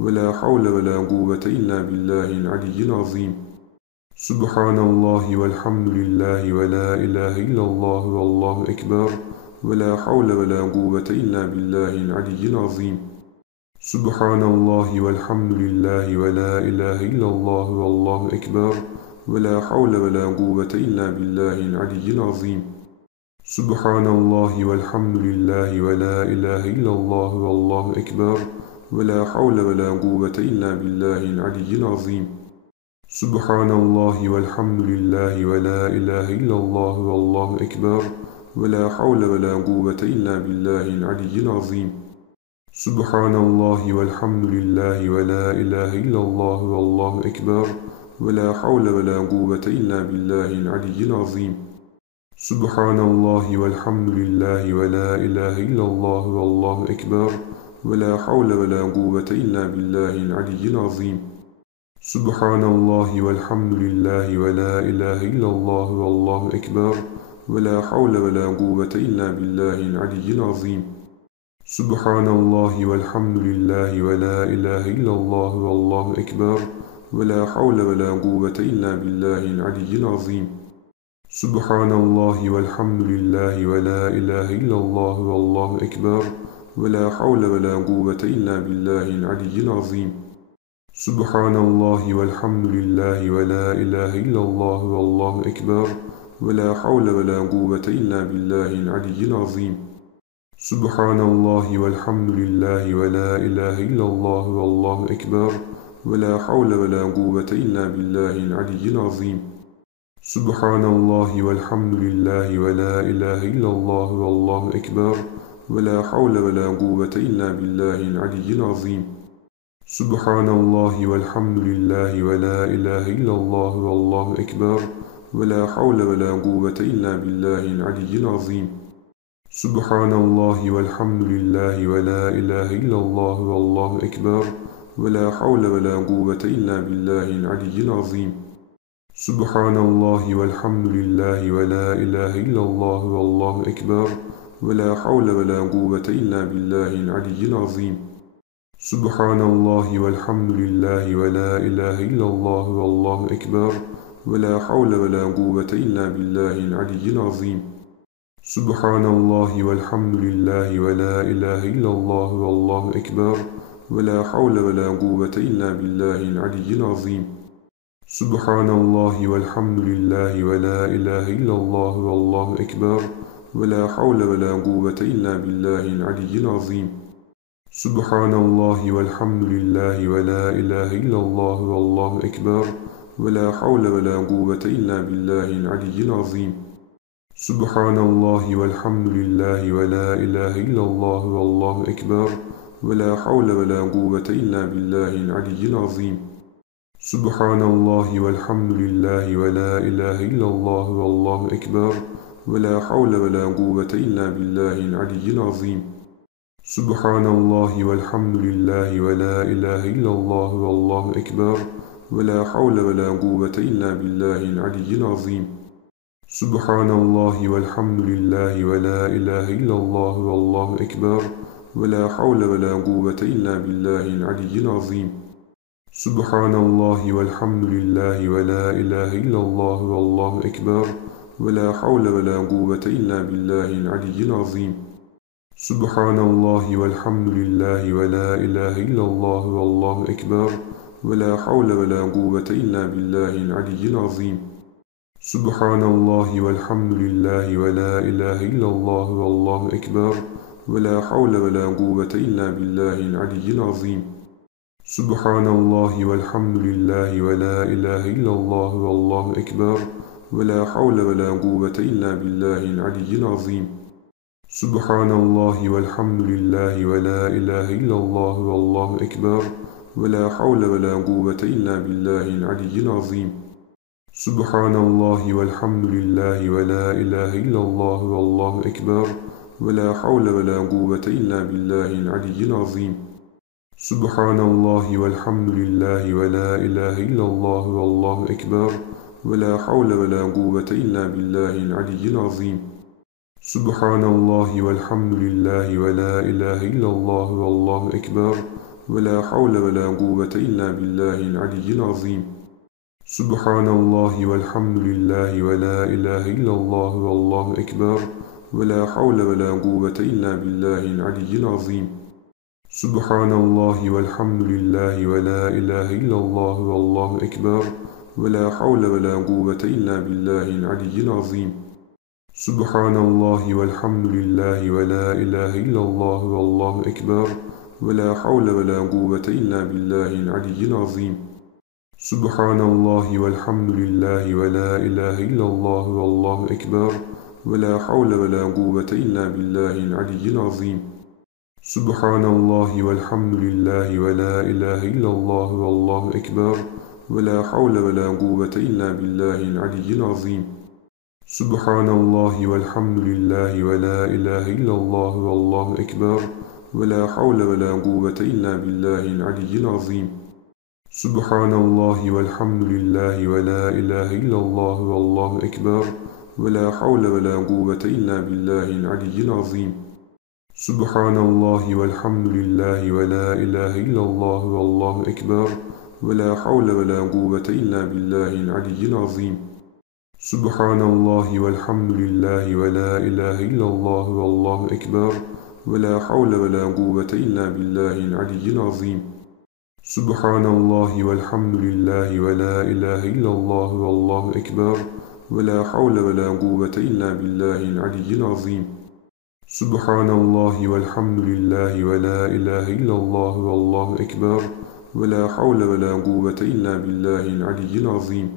ولا حول ولا قوة إلا بالله العلي العظيم. سبحان الله والحمد لله ولا إله إلا الله والله أكبر ولا حول ولا قوة إلا بالله العلي العظيم. سبحان الله والحمد لله ولا إله إلا الله والله أكبر ولا حول ولا قوة إلا بالله العلي العظيم. سبحان الله والحمد لله ولا إله إلا الله والله أكبر ولا حول ولا قوة إلا بالله العلي العظيم. سبحان الله والحمد لله ولا إله إلا الله والله أكبر ولا حول ولا قوة إلا بالله العلي العظيم. سبحان الله والحمد لله ولا إله إلا الله والله أكبر ولا حول ولا قوة إلا بالله العلي العظيم. سبحان الله والحمد لله ولا إله إلا الله والله أكبر ولا حول ولا قوة إلا بالله العلي العظيم. سبحان الله والحمد لله ولا إله إلا الله والله أكبر ولا حول ولا قوة إلا بالله العلي العظيم. سبحان الله والحمد لله ولا إله إلا الله والله أكبر ولا حول ولا قوة إلا بالله العلي العظيم. سبحان الله والحمد لله ولا إله إلا الله والله أكبر ولا حول ولا قوة إلا بالله العلي العظيم. سبحان الله والحمد لله ولا إله إلا الله والله أكبر ولا حول ولا قوة إلا بالله العلي العظيم. سبحان الله والحمد لله ولا إله إلا الله والله أكبر ولا حول ولا قوة إلا بالله العلي العظيم. سبحان الله والحمد لله ولا إله إلا الله والله أكبر ولا حول ولا قوة إلا بالله العلي العظيم. سبحان الله والحمد لله ولا إله إلا الله والله أكبر ولا حول ولا قوة إلا بالله العلي العظيم. سبحان الله والحمد لله ولا إله إلا الله والله أكبر ولا حول ولا قوة إلا بالله العلي العظيم. سبحان الله والحمد لله ولا إله إلا الله والله أكبر ولا حول ولا قوة إلا بالله العلي العظيم. سبحان الله والحمد لله ولا إله إلا الله والله أكبر ولا حول ولا قوة إلا بالله العلي العظيم. سبحان الله والحمد لله ولا إله إلا الله والله أكبر ولا حول ولا قوة إلا بالله العلي العظيم. سبحان الله والحمد لله ولا إله إلا الله والله أكبر ولا حول ولا قوة إلا بالله العلي العظيم. سبحان الله والحمد لله ولا إله إلا الله والله أكبر ولا حول ولا قوة إلا بالله العلي العظيم. سبحان الله والحمد لله ولا إله إلا الله والله أكبر ولا حول ولا قوة إلا بالله العلي العظيم. سبحان الله والحمد لله ولا إله إلا الله والله أكبر ولا حول ولا قوة إلا بالله العلي العظيم. سبحان الله والحمد لله ولا إله إلا الله والله أكبر ولا حول ولا قوة إلا بالله العلي العظيم. سبحان الله والحمد لله ولا إله إلا الله والله أكبر ولا حول ولا قوة إلا بالله العلي العظيم. سبحان الله والحمد لله ولا إله إلا الله والله أكبر ولا حول ولا قوة إلا بالله العلي العظيم. سبحان الله والحمد لله ولا إله إلا الله والله أكبر ولا حول ولا قوة إلا بالله العلي العظيم. سبحان الله والحمد لله ولا إله إلا الله والله أكبر ولا حول ولا قوة إلا بالله العلي العظيم. سبحان الله والحمد لله ولا إله إلا الله والله أكبر ولا حول ولا قوة إلا بالله العلي العظيم. سبحان الله والحمد لله ولا إله إلا الله والله أكبر ولا حول ولا قوة إلا بالله العلي العظيم. سبحان الله والحمد لله ولا إله إلا الله والله أكبر ولا حول ولا قوة إلا بالله العلي العظيم. سبحان الله والحمد لله ولا إله إلا الله والله أكبر ولا حول ولا قوة إلا بالله العلي العظيم. سبحان الله والحمد لله ولا إله إلا الله والله أكبر ولا حول ولا قوة إلا بالله العلي العظيم. سبحان الله والحمد لله ولا إله إلا الله والله أكبر ولا حول ولا قوة إلا بالله العلي العظيم. سبحان الله والحمد لله ولا إله إلا الله والله أكبر ولا حول ولا قوة إلا بالله العلي العظيم. سبحان الله والحمد لله ولا إله إلا الله والله أكبر ولا حول ولا قوة إلا بالله العلي العظيم. سبحان الله والحمد لله ولا إله إلا الله والله أكبر ولا حول ولا قوة إلا بالله العلي العظيم. سبحان الله والحمد لله ولا إله إلا الله والله أكبر ولا حول ولا قوة إلا بالله العلي العظيم. سبحان الله والحمد لله ولا إله إلا الله والله أكبر ولا حول ولا قوة إلا بالله العلي العظيم. سبحان الله والحمد لله ولا إله إلا الله والله أكبر ولا حول ولا قوة إلا بالله العلي العظيم. سبحان الله والحمد لله ولا إله إلا الله والله أكبر ولا حول ولا قوة إلا بالله العلي العظيم. سبحان الله والحمد لله ولا إله إلا الله والله أكبر ولا حول ولا قوة إلا بالله العلي العظيم. سبحان الله والحمد لله ولا إله إلا الله والله أكبر ولا حول ولا قوة إلا بالله العلي العظيم. سبحان الله والحمد لله ولا إله إلا الله والله أكبر ولا حول ولا قوة إلا بالله العلي العظيم.